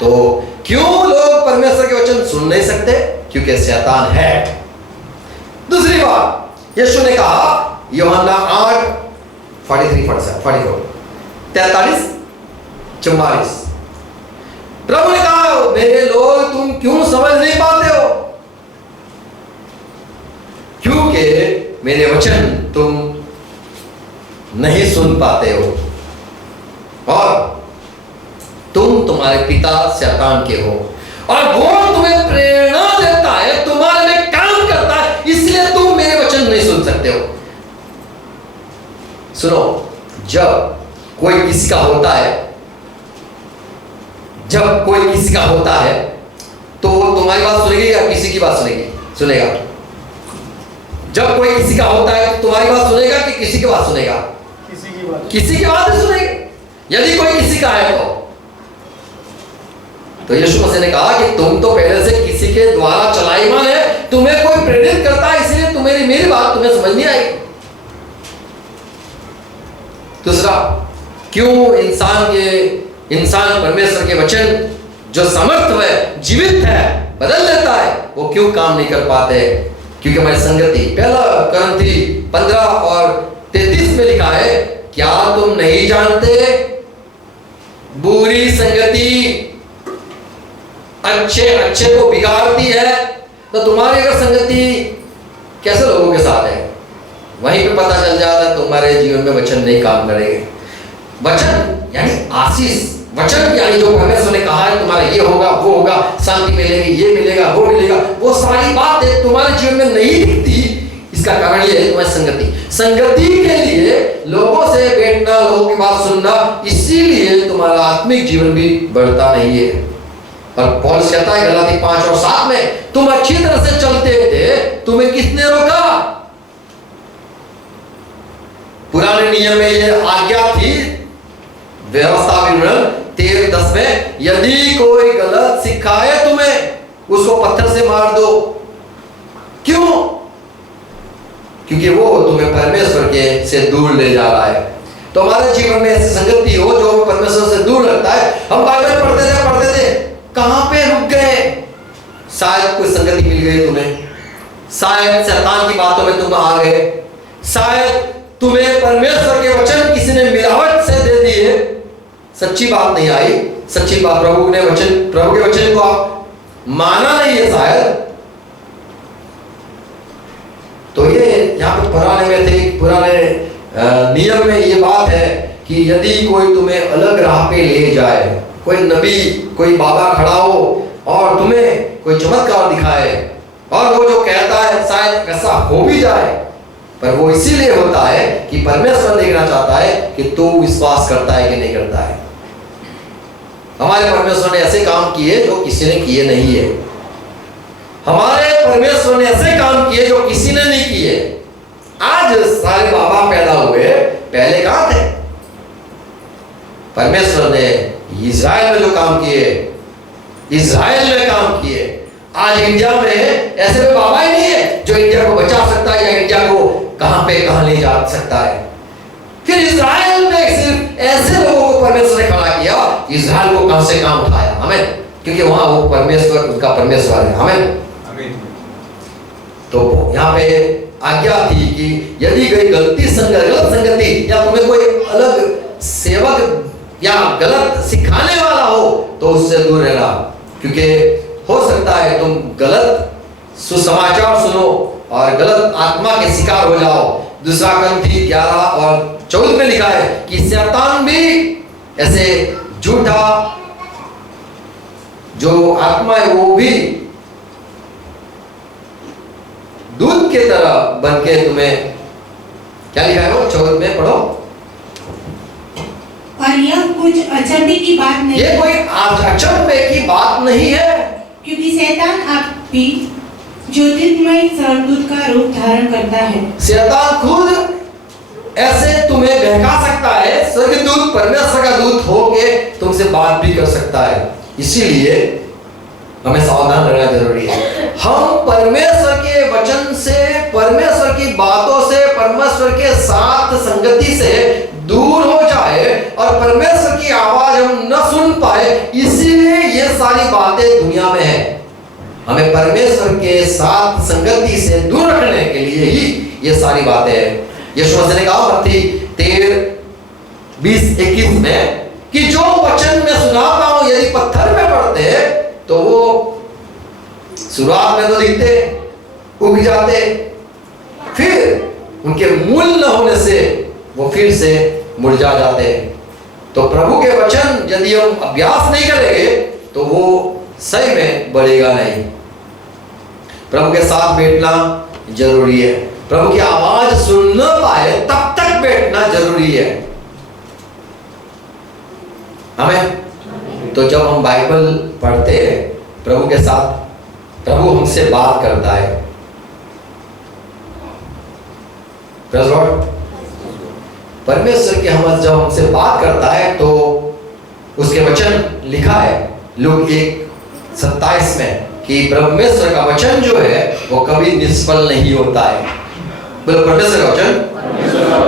तो क्यों लोग परमेश्वर के वचन सुन नहीं सकते? क्योंकि शैतान है। दूसरी बात यीशु ने कहा, यूहन्ना 8:43-44 प्रभु ने कहा, मेरे लोग तुम क्यों समझ नहीं पाते हो? क्योंकि मेरे वचन तुम नहीं सुन पाते हो, और तुम तुम्हारे पिता शैतान के हो, और वो तुम्हें प्रेरणा देता है, तुम्हारे में काम करता है, इसलिए तुम मेरे वचन नहीं सुन सकते हो। सुनो, जब कोई किसी का होता है, जब कोई किसी का होता है तो वो तुम्हारी बात सुनेगी या किसी की बात सुनेगा? जब कोई किसी का होता है तो तुम्हारी बात सुनेगा कि किसी की बात सुनेगा? किसी की बात नहीं सुनेगी। यदि कोई किसी का है तो यीशु मसीह ने कहा कि तुम तो पहले से किसी के द्वारा चलायमान है, तुम्हें कोई प्रेरित करता है, इसलिए तुम्हें मेरी बात तुम्हें समझ नहीं आएगी। दूसरा, क्यों इंसान परमेश्वर के वचन जो समर्थ है, जीवित है, बदल देता है, वो क्यों काम नहीं कर पाते? क्योंकि हमारी संगति, पहला करंथी 15:33 में लिखा है, क्या तुम नहीं जानते बुरी संगति अच्छे को बिगाड़ती है? तो तुम्हारी अगर संगति कैसे लोगों के साथ है, वहीं पे पता चल जाता है तुम्हारे जीवन में वचन नहीं काम करेंगे। वचन यानी आशीष, वचन यानी जो परमेश्वर ने कहा है तुम्हारा ये होगा, वो होगा, शांति मिलेगी, ये मिलेगा, वो मिलेगा, वो सारी बातें तुम्हारे जीवन में नहीं दिखती। इसका कारण ये है तुम्हारी संगति के लिए लोगों से बैठना, लोगों की बात सुनना, इसीलिए तुम्हारा आत्मिक जीवन भी बढ़ता नहीं है। और पौलुस कहता है गलाती 5 और 7 में, तुम अच्छी तरह से चलते थे, तुम्हें किसने रोका? पुराने नियम में ये आज्ञा थी, व्यवस्था विवरण 13:10 में, यदि कोई गलत सिखाए तुम्हें, उसको पत्थर से मार दो। क्यों? क्योंकि वो तुम्हें परमेश्वर के से दूर ले जा रहा है। तो हमारे जीवन में ऐसी संगति हो जो हमें परमेश्वर से दूर रखता है। हम बाइबल पढ़ते थे, कहां पे रुक गए? शायद कोई संगति मिल गई तुम्हें, शायद शैतान की बातों में तुम आ गए, शायद तुम्हें परमेश्वर के वचन किसी ने मिलावट से दे दिए, सच्ची बात नहीं आई, सच्ची बात प्रभु के वचन को आप माना नहीं है शायद। तो ये यहाँ पे पुराने नियम में ये बात है कि यदि कोई तुम्हें अलग राह पे ले जाए, कोई नबी, कोई बाबा खड़ा हो और तुम्हें कोई चमत्कार दिखाए, और वो जो कहता है शायद ऐसा हो भी जाए, पर वो इसीलिए होता है कि परमेश्वर देखना चाहता है कि तू विश्वास करता है कि नहीं करता है। हमारे परमेश्वर ने ऐसे काम किए जो किसी ने किए नहीं है। हमारे परमेश्वर ने ऐसे काम किए जो किसी ने नहीं किए। आज सारे बाबा पैदा हुए, पहले कहां थे? परमेश्वर ने इज़राइल में जो काम किए, इज़राइल में काम किए, आज इंडिया में ऐसे कोई बाबा ही नहीं है जो इंडिया को बचा सकता है या इंडिया को कहां पे कहां ले जा सकता है। फिर इज़राइल में सिर्फ ऐसे लोगों को परमेश्वर ने खड़ा किया, इज़राइल को कहां से कहां उठाया। आमीन। क्योंकि वहां वो परमेश्वर, उनका परमेश्वर है। आमीन। तो यहाँ पे आज्ञा थी कि यदि कोई गलत संगति या तुम्हें कोई अलग सेवक या गलत सिखाने वाला हो तो उससे दूर रहना, क्योंकि हो सकता है तुम गलत सुसमाचार सुनो और गलत आत्मा के शिकार हो जाओ। दूसरा क्रंथी 11 और 14 में लिखा है कि शैतान भी ऐसे झूठा जो आत्मा है वो भी दूध के तरह बनके तुम्हें, क्या लिखा है वो 14 में पढ़ो। और यह कुछ अचंभे की बात नहीं, ये कोई अचंभे की बात नहीं है, क्योंकि शैतान आप भी ज्योतिर्मय स्वर्गदूत का रूप धारण करता है। शैतान खुद ऐसे तुम्हें बहका सकता है, स्वर्गदूत परमेश्वर का दूत होके तुमसे बात भी कर सकता है। इसीलिए हमें सावधान रहना जरूरी है। हम परमेश्वर के वचन से, परमेश्वर की बातों से, परमेश्वर के साथ संगति से दूर हो जाए और परमेश्वर की आवाज हम न सुन पाए, इसीलिए ये सारी बातें दुनिया में है। हमें परमेश्वर के साथ संगति से दूर रखने के लिए ही ये सारी बातें हैं। यीशु मसीह ने कहा मत्ती 13:20-21 में कि जो वचन मैं सुनाता हूं यदि पत्थर में पड़ते तो वो शुरुआत में तो दिखते, उग जाते, फिर उनके मूल न होने से वो फिर से मुरझा जाते। तो प्रभु के वचन यदि हम अभ्यास नहीं करेंगे तो वो सही में बढ़ेगा नहीं। प्रभु के साथ बैठना जरूरी है। प्रभु की आवाज सुन न पाए तब तक बैठना जरूरी है। हमें तो जब हम बाइबल पढ़ते हैं प्रभु के साथ, प्रभु हमसे बात करता है। Praise Lord. परमेश्वर की हम जब हमसे बात करता है तो उसके वचन लिखा है लूक 1:27 में कि परमेश्वर का वचन जो है वो कभी निष्फल नहीं होता है। बोलो परमेश्वर का वचन,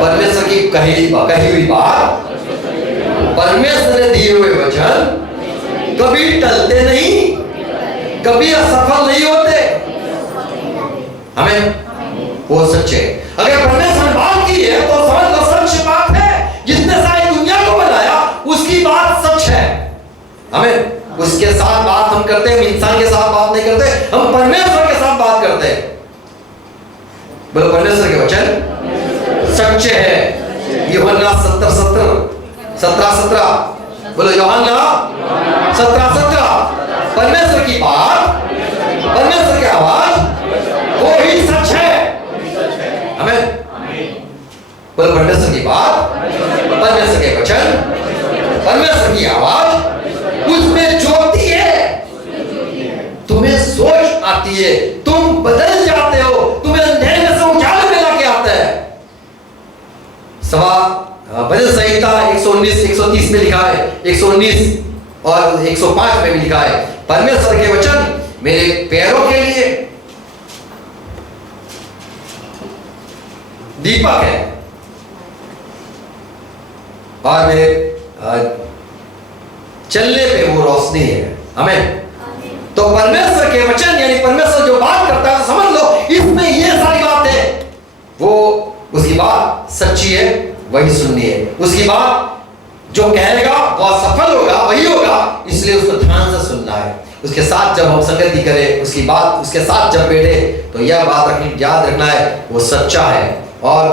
परमेश्वर की कही हुई बात, परमेश्वर ने दिए हुए वचन कभी टलते नहीं, कभी असफल नहीं होते। हमें वो सच्चे, अगर परमेश्वर ने बात की है तो समझ लो सच बात है। जिसने सारी दुनिया को बनाया उसकी बात सच है। हमें उसके साथ बात हम करते हैं, हम इंसान के साथ बात नहीं करते, हम परमेश्वर के साथ बात करते हैं। बोलो परमेश्वर के वचन सच्चे हैं। यूहन्ना 17:17 बोलो यूहन्ना 17:17 परमेश्वर की बात, परमेश्वर की आवाज वो ही सच है। हमें बोलो परमेश्वर की बात, परमेश्वर के वचन, परमेश्वर की आवाज, उसमें ज्योति है। तुम्हें सोच आती है, तुम बदल जाते हो, तुम्हें अंधेरे में से उजाले में लाके आता है। भजन संहिता 119-130 में लिखा है, 119 और 105 में भी लिखा है, परमेश्वर के वचन मेरे पैरों के लिए दीपक है और मेरे चलने पे वो रोशनी है। हमें तो परमेश्वर के वचन यानी परमेश्वर जो बात करता है तो समझ लो इसमें ये सारी बात है। वो उसकी बात सच्ची है, वही सुननी है। उसकी बात जो कहेगा वह सफल होगा, वही होगा, इसलिए उसको ध्यान से सुनना है। उसके साथ जब हम संगति करें, उसकी बात उसके साथ जब बैठे तो यह बात याद रखना है वो सच्चा है और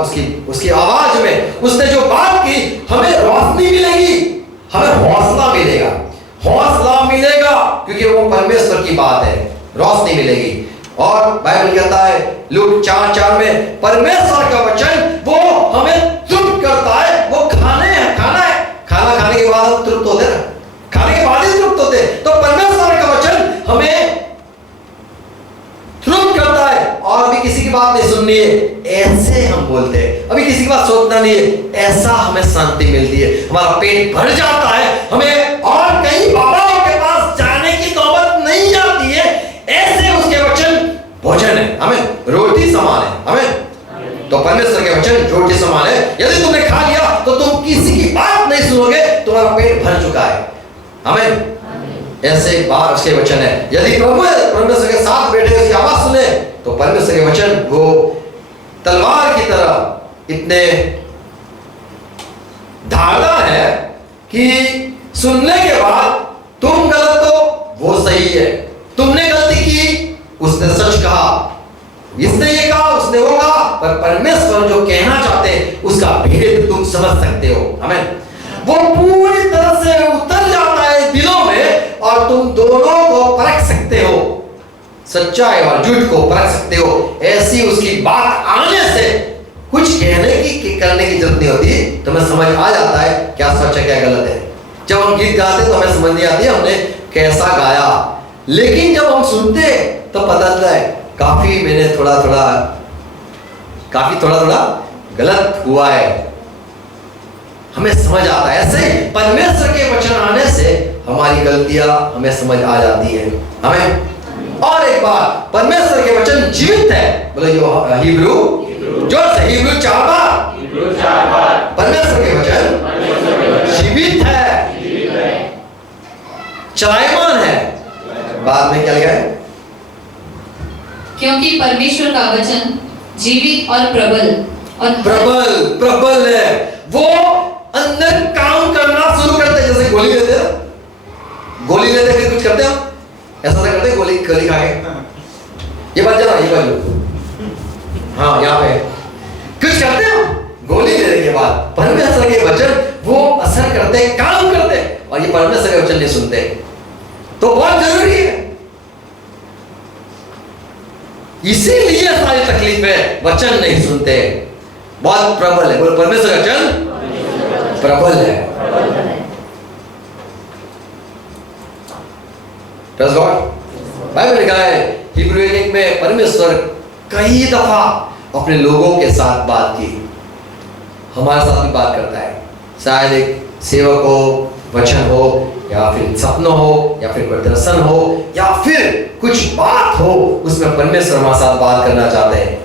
उसकी आवाज में उसने जो बात की हमें रोशनी मिलेगी, हमें हौसला मिलेगा, हौसला मिलेगा क्योंकि वो परमेश्वर की बात है, रोशनी मिलेगी। और बाइबल कहता है लूक 4:4 में परमेश्वर का वचन वो हमें तृप्त करता है। वो खाना खाने के बाद हम तृप्त होते ना, खाने के बाद ही तृप्त होते। तो परमेश्वर का वचन हमें तृप्त करता है और भी किसी की बात नहीं सुननी है, ऐसे हम बोलते हैं। अभी किसी की बात सोचना नहीं है, ऐसा हमें शांति मिलती है, हमारा पेट भर जाता है, हमें और कहीं बाबाओं के पास जाने की नौबत नहीं आती है। ऐसे परमेश्वर के वचन रोटी समान है, यदि तुमने खा लिया तो तुम किसी की बात नहीं सुनोगे, तुम्हारा पेट भर चुका है। आमीन। ऐसे बार उसके वचन है, यदि प्रभु परमेश्वर के साथ बैठे उसकी आवाज सुने तो परमेश्वर के वचन वो तलवार की तरह इतने धारदार है कि सुनने के बाद तुम गलत हो वो सही है, तुमने गलती की उसने सच कहा, इसने ये कहा उसने वो कहा, पर परमेश्वर जो कहना चाहते हैं उसका भेद तुम समझ सकते हो। आमीन। वो पूरी तरह से उतर जाता है दिलों में और तुम दोनों को परख सकते हो, सच्चाई और झूठ को परख सकते हो। ऐसी उसकी बात आने से कुछ कहने की करने की जरूरत नहीं होती, तुम्हें समझ आ जाता है क्या सच है क्या गलत है। जब हम गीत गाते तो हमें समझ नहीं आती हमने कैसा गाया, लेकिन जब हम सुनते तो पता चलता है काफी मैंने थोड़ा थोड़ा गलत हुआ है, हमें समझ आता है। ऐसे परमेश्वर के वचन आने से हमारी गलतियां हमें समझ आ जाती है। हमें और एक बात, परमेश्वर के वचन जीवित है, बोले जो हिब्रू जोर से हिब्रू 4 बार परमेश्वर के वचन जीवित है, चलायमान है। बाद में क्या लिखा है? क्योंकि परमेश्वर का वचन जीवित और प्रबल है, वो अंदर काम करना शुरू करते हैं। जैसे गोली लेते फिर कुछ करते हैं, ऐसा करते हैं गोली खा के, ये बात जरा ये बात हाँ यहाँ पे कुछ करते हैं गोली लेने के बाद परमेश्वर के वचन वो असर करते हैं, काम करते हैं, और ये परमेश्वर के वचन नहीं सुनते तो बहुत जरूरी है। इसीलिए सारी तकलीफ है, वचन नहीं सुनते, बहुत प्रबल है। बोलो परमेश्वर का वचन प्रबल है। Praise God। बाइबल लिखा है हिब्रू 1 में परमेश्वर कई दफा अपने लोगों के साथ बात की, हमारे साथ भी बात करता है। शायद एक सेवक हो, वचन हो, या फिर सपना हो, या फिर दर्शन हो, या फिर कुछ बात हो, उसमें परमेश्वर हमारे साथ बात करना चाहते हैं।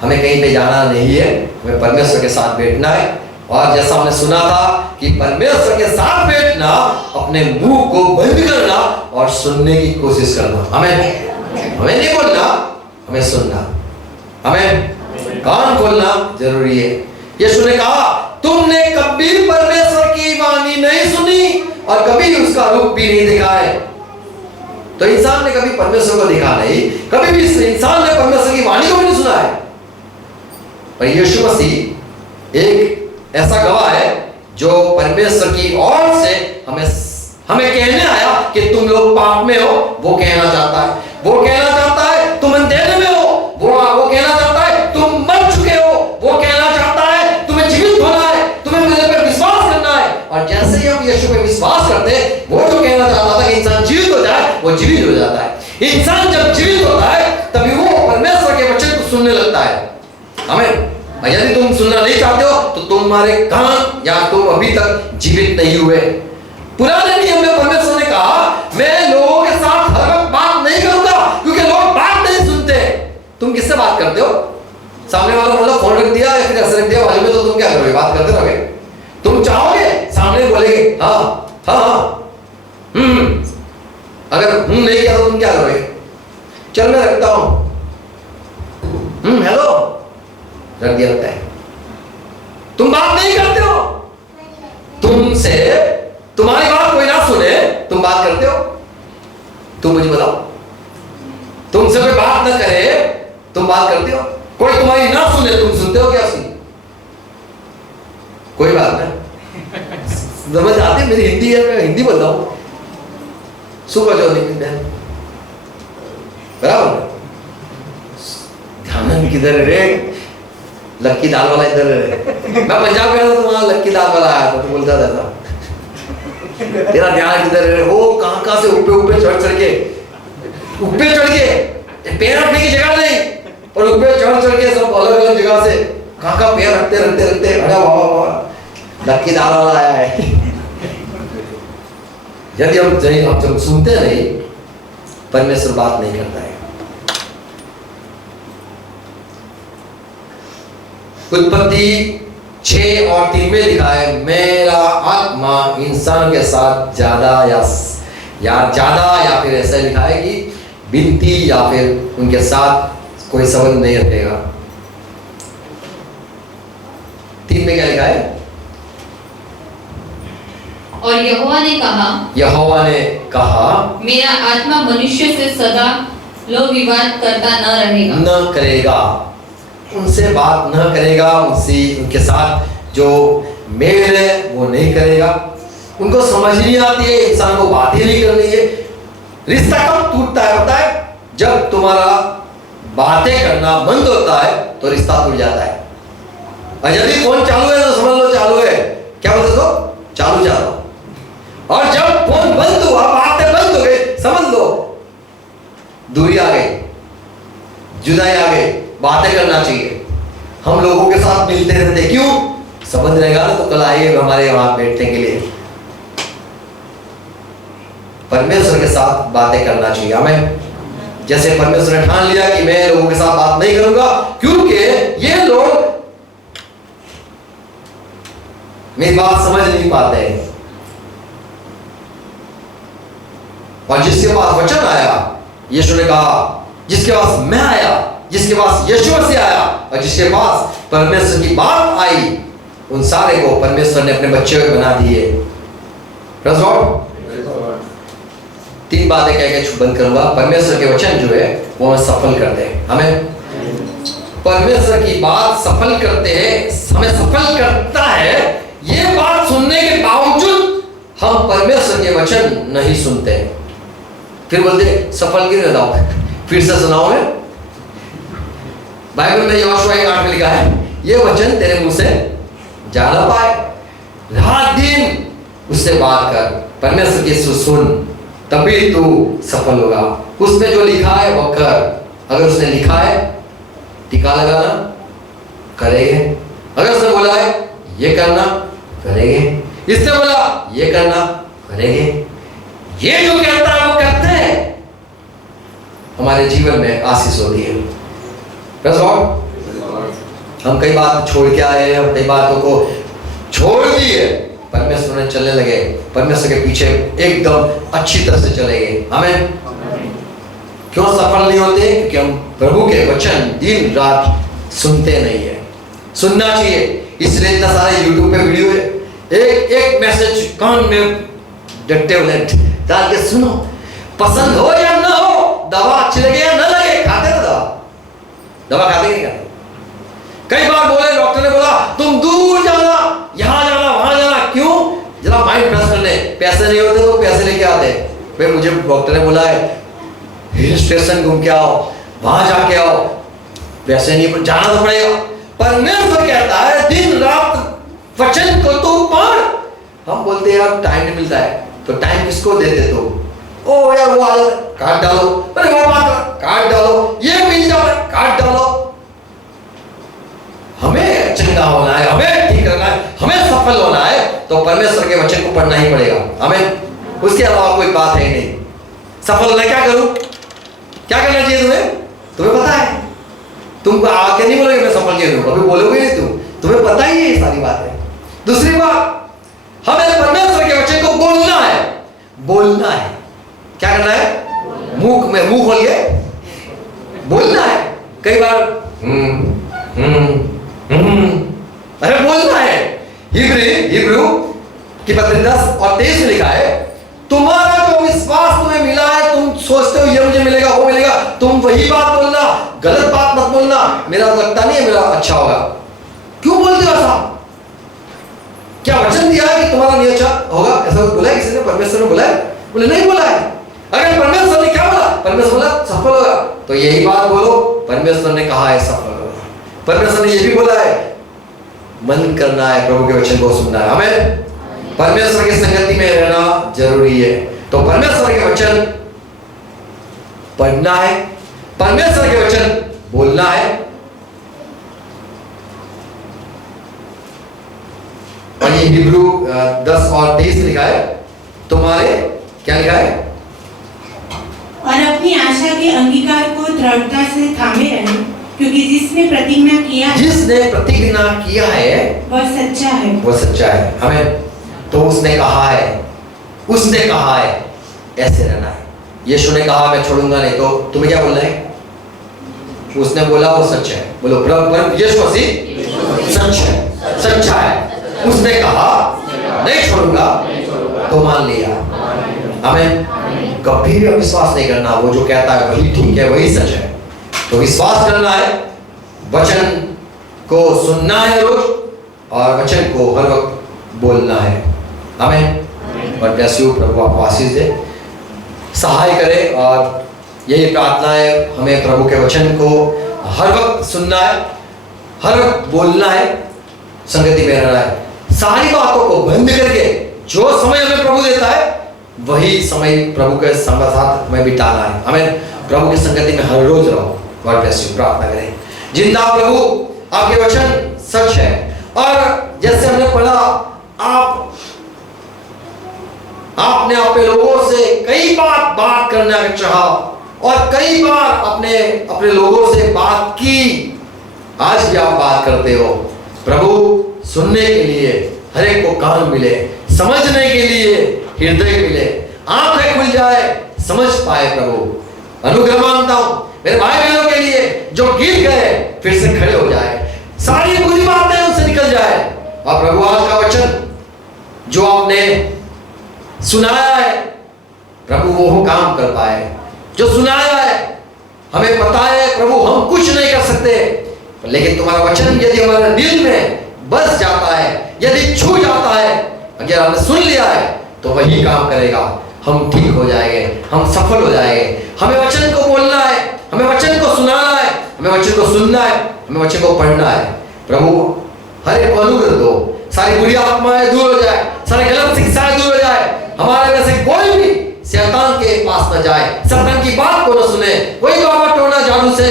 हमें कहीं पे जाना नहीं है, हमें परमेश्वर के साथ बैठना है। और जैसा हमने सुना था कि परमेश्वर के साथ बैठना, अपने मुंह को बंद करना और सुनने की कोशिश करना। हमें नहीं बोलना, हमें सुनना, हमें कान खोलना जरूरी है। यीशु ने कहा तुमने कभी परमेश्वर की वाणी नहीं सुनी और कभी उसका रूप भी नहीं देखा है। तो इंसान ने कभी परमेश्वर को देखा नहीं, कभी भी इंसान ने परमेश्वर की वाणी को भी नहीं सुना है। पर यीशु मसीह एक ऐसा गवाह है जो परमेश्वर की ओर से हमें कहने आया कि तुम लोग पाप में हो, वो कहना चाहता है। वो कहना चाहता है तुम अंधेरे में हो, वो कहना चाहता है तुम मर चुके हो, वो कहना चाहता है तुम्हें जीवित होना है, तुम्हें मेरे पे विश्वास करना है। और जैसे ही हम यीशु पे विश्वास करते हैं, वो जो कहना चाहता था कि इंसान जीवित हो जाए, वो जीवित हो जाता है। इंसान जब जीवित होता है तभी वो परमेश्वर के वचन को सुनने लगता है। हमें यदि तुम सुनना नहीं चाहते हो तो तुम्हारे कान या तुम अभी तक जीवित नहीं हुए। पुराने नियम में परमेश्वर ने कहा मैं लोगों के साथ हर वक्त बात नहीं करूंगा क्योंकि लोग बात नहीं सुनते। तुम किससे बात करते हो? सामने वाला बोला फोन रख दिया या फिर ऐसे रख दिया वाले में, तो तुम क्या करोगे? बात करते रहोगे? तुम चाहोगे सामने बोलेगे हाँ हाँ हाँ अगर नहीं किया तो तुम क्या करोगे? चल मैं रखता हूं, हेलो रख दिया रहता है। तुम बात नहीं करते हो, तुमसे तुम्हारी बात कोई ना सुने तुम बात करते हो? तुम मुझे बताओ, तुमसे कोई बात ना करे तुम बात करते हो? कोई तुम्हारी ना सुने तुम सुनते हो क्या? कोई बात नहीं, समझ आती मेरी हिंदी है, मैं हिंदी बोलता हूं। सुबह जो नहीं बराबर, ध्यान किधर रे? लक्की दाल वाला इधर है। मैं पंजाब गया था तो वहां लक्की दाल वाला आया था तो बोलता था तेरा ध्यान किधर है? वो कहां से ऊपर चढ़ के पैर रखने की जगह नहीं, और ऊपर चढ़ के सब अलग अलग जगह से कहां पैर रखते अरे वाह लक्की दाल वाला आया है। यदि हम जब सुनते नहीं, परमेश्वर बात नहीं करता है। उत्पत्ति 6 और 3 में लिखा है, मेरा आत्मा इंसान के साथ ज्यादा या फिर ऐसा लिखा है कि बिनती या फिर उनके साथ कोई संबंध नहीं रखेगा। 3 में क्या लिखा है? और यहोवा ने कहा मेरा आत्मा मनुष्य से सदा लोक विवाद करता न करेगा, उनसे बात न करेगा, उनके साथ जो मेल है वो नहीं करेगा। उनको समझ नहीं आती है, इंसान को बात ही नहीं करनी है। रिश्ता कब टूटता है पता है? जब तुम्हारा बातें करना बंद होता है तो रिश्ता टूट जाता है। और यदि फोन चालू है तो समझ लो चालू है, क्या बोलते हो? चालू। और जब फोन बंद हुआ, बातें बंद हो गई, समझ लो दूरी आ गई, जुदाई आ गई। बातें करना चाहिए, हम लोगों के साथ मिलते रहते, क्यों? संबंध रहेगा ना तो कल आइए हमारे वहां बैठने के लिए। परमेश्वर के साथ बातें करना चाहिए हमें। जैसे परमेश्वर ने ठान लिया कि मैं लोगों के साथ बात नहीं करूंगा क्योंकि ये लोग मेरी बात समझ नहीं पाते हैं। और जिसके पास वचन आया, यीशु ने कहा, जिसके पास मैं आया, जिसके पास यीशु मसीह आया और जिसके पास परमेश्वर की बात आई, उन सारे को परमेश्वर ने अपने बच्चे बना दिए। Praise God. 3 बातें कह के बंद करूंगा। परमेश्वर के वचन जो है वो हमें सफल करते हैं। हमें परमेश्वर की बात सफल करते हैं, हमें सफल करता है। ये बात सुनने के बावजूद हम परमेश्वर के वचन नहीं सुनते, फिर बोलते सफल क्यों नहीं होता? फिर से सुनाओ। मैं बाइबल में यहोशुआ 8 में लिखा है, ये वचन तेरे मुंह से जा ना पाए, रात दिन उससे बात कर, परमेश्वर की सुन, तभी तू सफल होगा। उसमें जो लिखा है वो कर। अगर उसने लिखा है टीका लगाना, करेंगे। अगर उसने बोला है ये करना, करेंगे। इसने बोला ये करना, करेंगे। ये जो कहता है वो करते हैं, हमारे जीवन में आशीष होती है। Praise God. हम कई बात छोड़ के आए, हम कई बातों को छोड़ दिए, परमेश्वर ने चलने लगे, परमेश्वर के पीछे एकदम अच्छी तरह से चले गए। हमें क्यों सफल नहीं होते? क्योंकि हम प्रभु के वचन दिन रात सुनते नहीं है। सुनना चाहिए, इसलिए इतना सारे यूट्यूब पे वीडियो है। एक मैसेज कान में डट्टे डाल के सुनो, पसंद हो या ना हो, दवा अच्छी लगे या ना लगे, खाते ना दवा खाते नहीं खाते। कई बार बोले, डॉक्टर ने बोला तुम दूर जाना, यहां जाना, वहां जाना, क्यों? जरा माइंड फ्रेश करने। पैसे नहीं होते तो पैसे लेके आते। भाई मुझे डॉक्टर ने बोला है हिल स्टेशन घूम के आओ, वहां जाके आओ, पैसे नहीं, जाना तो पड़ेगा। परमेश्वर कहता है दिन रात वचन को तो पढ़। हम बोलते हैं यार टाइम नहीं मिलता है, तो टाइम किसको देते? तो ओ यार वो आ काट डालो, अरे वो बात काट डालो, ये मिल जाए काट डालो। हमें चंगा होना है, हमें ठीक करना है, हमें सफल होना है, तो परमेश्वर के वचन को पढ़ना ही पड़ेगा हमें। उसके अलावा कोई बात है नहीं। सफल होना क्या करूं? क्या करना चाहिए तुम्हें पता है? तुमको आके नहीं बोलोगे मैं सफल क्यों हूं, अभी बोलोगे नहीं, तुम्हें पता ही है ये सारी बातें। दूसरी बात, हमें परमेश्वर के वचन को बोलना है। क्या करना है? मुंह खोलिए बोलना है। कई बार अरे बोलना है। हिब्रू की पत्री 10 और 23 में लिखा है, तुम्हारा जो विश्वास तुम्हें मिला है, तुम सोचते हो ये मुझे मिलेगा वो मिलेगा, तुम वही बात बोलना, गलत बात मत बोलना। मेरा लगता नहीं है मेरा अच्छा होगा। क्यों बोलते हो ऐसा? क्या वचन दिया है कि तुम्हारा नहीं अच्छा होगा? ऐसा बोला है किसी ने? परमेश्वर ने बोला है? बोले नहीं बोला है। अगर परमेश्वर ने क्या बोला? परमेश्वर बोला सफल होगा, तो यही बात बोलो, परमेश्वर ने कहा है सफल होगा। परमेश्वर ने ये भी बोला है मन करना है, प्रभु के वचन को सुनना है। हमें परमेश्वर की संगति में रहना जरूरी है। तो परमेश्वर के वचन पढ़ना है, परमेश्वर के वचन बोलना है। और ये हिब्रू 10 और 23 लिखा है, तुम्हारे क्या लिखा है? और अपनी आशा के अंगीकार को दृढ़ता से थामे रहे, क्योंकि जिसने प्रतिज्ञा किया है जिसने प्रतिज्ञा किया है वह सच्चा है। वो सच्चा है। हमें तो उसने कहा है ऐसे रहना है। यीशु ने कहा मैं छोड़ूंगा नहीं, तो तुम्हें क्या बोलना है? उसने बोला वो सच है। बोलो प्रभु यीशु मसीह सच्चा है। उसने कहा नहीं छोड़ूंगा, तो मान लिया। हमें कभी भी विश्वास नहीं करना, वो जो कहता है वही ठीक है, वही सच है। तो विश्वास करना है, वचन को सुनना है रोज, और वचन को हर वक्त बोलना है। हमें और ब्लेस यू, प्रभु आपको आशीष दे, सहाय करे। और यही प्रार्थना है, हमें प्रभु के वचन को हर वक्त सुनना है, हर वक्त बोलना है, संगति में रहना है। सारी बातों को बंद करके जो समय हमें प्रभु देता है वही समय प्रभु के साथ में बिताना है। हमें प्रभु की संगति में हर रोज रहो। God bless you. प्रार्थना करें। जिंदा प्रभु, आपके वचन सच है, और जैसे हमने पढ़ा, आपने अपने लोगों से कई बार बात करना चाहा, और कई बार अपने लोगों से बात की। आज भी आप बात करते हो प्रभु, सुनने के लिए हर एक को कान मिले, समझने के लिए हृदय मिले, आंखें खुल जाए, समझ पाए। प्रभु अनुग्रह मांगता हूं मेरे भाई बहनों के लिए जो गिर गए फिर से खड़े हो जाए, सारी बुरी बातें उनसे निकल जाए। और प्रभु आज का वचन जो आपने सुनाया है प्रभु, वो काम कर पाए। जो सुनाया है हमें पता है प्रभु, हम कुछ नहीं कर सकते, लेकिन तुम्हारा वचन यदि हमारे दिल में बस जाता है, यदि छू जाता है, अगर हमने सुन लिया है, तो वही काम करेगा। हम ठीक हो जाएंगे, हम सफल हो जाएंगे। हमें वचन को बोलना है, हमें वचन को सुनाना है, हमें वचन को सुनना है, हमें वचन को पढ़ना है। प्रभु हर एक को अनुग्रह दो, सारी बुरी आत्माएं दूर हो जाए, सारी गलत शिक्षाएं दूर हो जाए, हमारे में से कोई भी शैतान के पास न जाए, शैतान की बात को न सुने, कोई बाबा टोना जादू से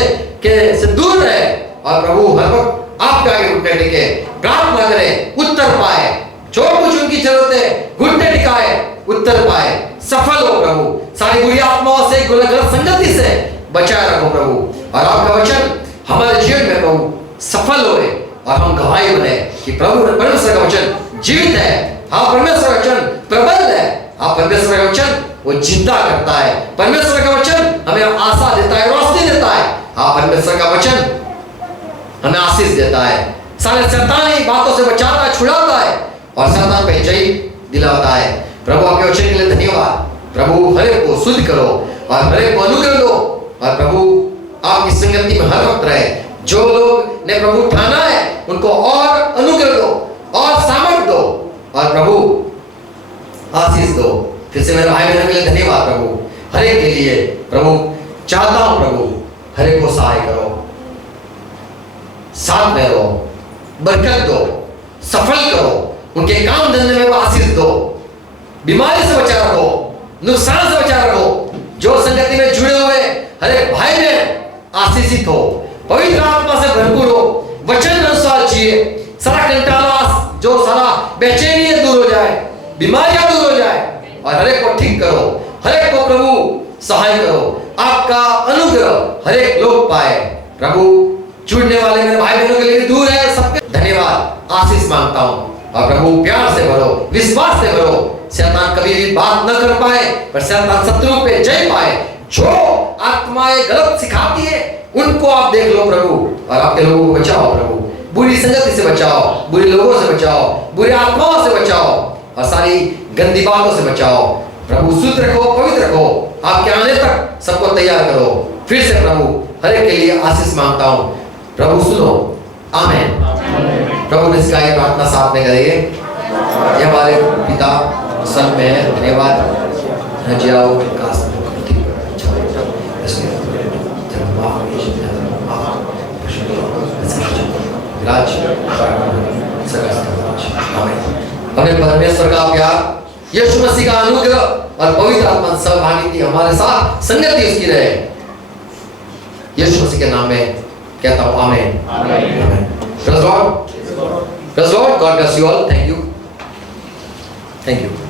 दूर रहे। और प्रभु हर वक्त आपके आगे घुटने टिके, प्रार्थना करें, उत्तर पाए। जो कुछ उनकी जरूरत है घुटने टिकाए, उत्तर पाए, सफल हो प्रभु। सारी बुरी आत्माओं से, गलत संगति से बचाए रखो प्रभु। और आपका वचन हमारे जीवन में प्रभु सफल होए, और हम गवाही बने कि प्रभु परमेश्वर का वचन जीवित है। हाँ, परमेश्वर का वचन प्रबल है। हाँ, परमेश्वर का वचन वो जिंदा करता है। परमेश्वर का वचन हमें आशा देता है, रोशनी देता है। हाँ, परमेश्वर का वचन हमें आशीष देता है, सारे शैतानी बातों से बचाता है, छुड़ाता है, और शैतान पे जय दिलाता है। प्रभु आपके वचन के लिए धन्यवाद। प्रभु हर एक को शुद्ध करो, और हर एक को अनुग्रह दो, और प्रभु आपकी संगति में हर वक्त रहे। जो लोग ने प्रभु ठाना है उनको और अनुग्रह दो, और सामर्थ दो, और प्रभु आशीष दो। फिर से मेरे भाई बहनों के लिए धन्यवाद प्रभु। हर एक के लिए प्रभु चाहता हूं प्रभु, हर एक को सहाय करो, साथ में रहो, बरकत दो, सफल करो, उनके काम धंधे में आशीष दो, बीमारी से बचा रखो, नुकसान से बचा रखो। जो संगति में जुड़े हुए हर एक भाई बहन आशीषित हो, पवित्र आत्मा से भरपूर हो, वचन अनुसार जिए, सारा कंटाला, जो सारा बेचैनी दूर हो जाए, बीमारियां दूर हो जाए, और हर एक को ठीक करो, हर एक को प्रभु सहाय करो। आपका अनुग्रह हर एक लोग पाए प्रभु। जुड़ने वाले मेरे भाई बहनों के लिए भी दूर है, सबके धन्यवाद, आशीष मांगता हूं। और प्रभु प्यार से भरो, विश्वास से भरो, शैतान कभी भी बात न कर पाए, पर शैतान शत्रु पे जय पाए। जो आत्माएं गलत सिखाती है उनको आप देख लो प्रभु, और आपके लोगों को बचाओ प्रभु। बुरी संगति से बचाओ, बुरे लोगों से बचाओ, बुरी आत्माओं से बचाओ, और सारी गंदी बातों से बचाओ प्रभु। शुद्ध रखो, पवित्र रखो, आपके आने तक सबको तैयार करो। फिर से प्रभु हर एक के लिए आशीष मांगता हूं प्रभु, सुनो। आमीन। प्रभु ने इसका प्रार्थना साथ में करेंगे। ये हमारे पिता सब में है, धन्यवाद। जाओ हमें परमेश्वर का प्यार, यीशु मसीह का अनुग्रह और पवित्र आत्मा सहभागिता हमारे साथ संगति उसकी रहे। यीशु मसीह के नाम में कहता हूँ आमीन। आमीन। Praise God. Praise God. God bless you all. Thank you. Thank you.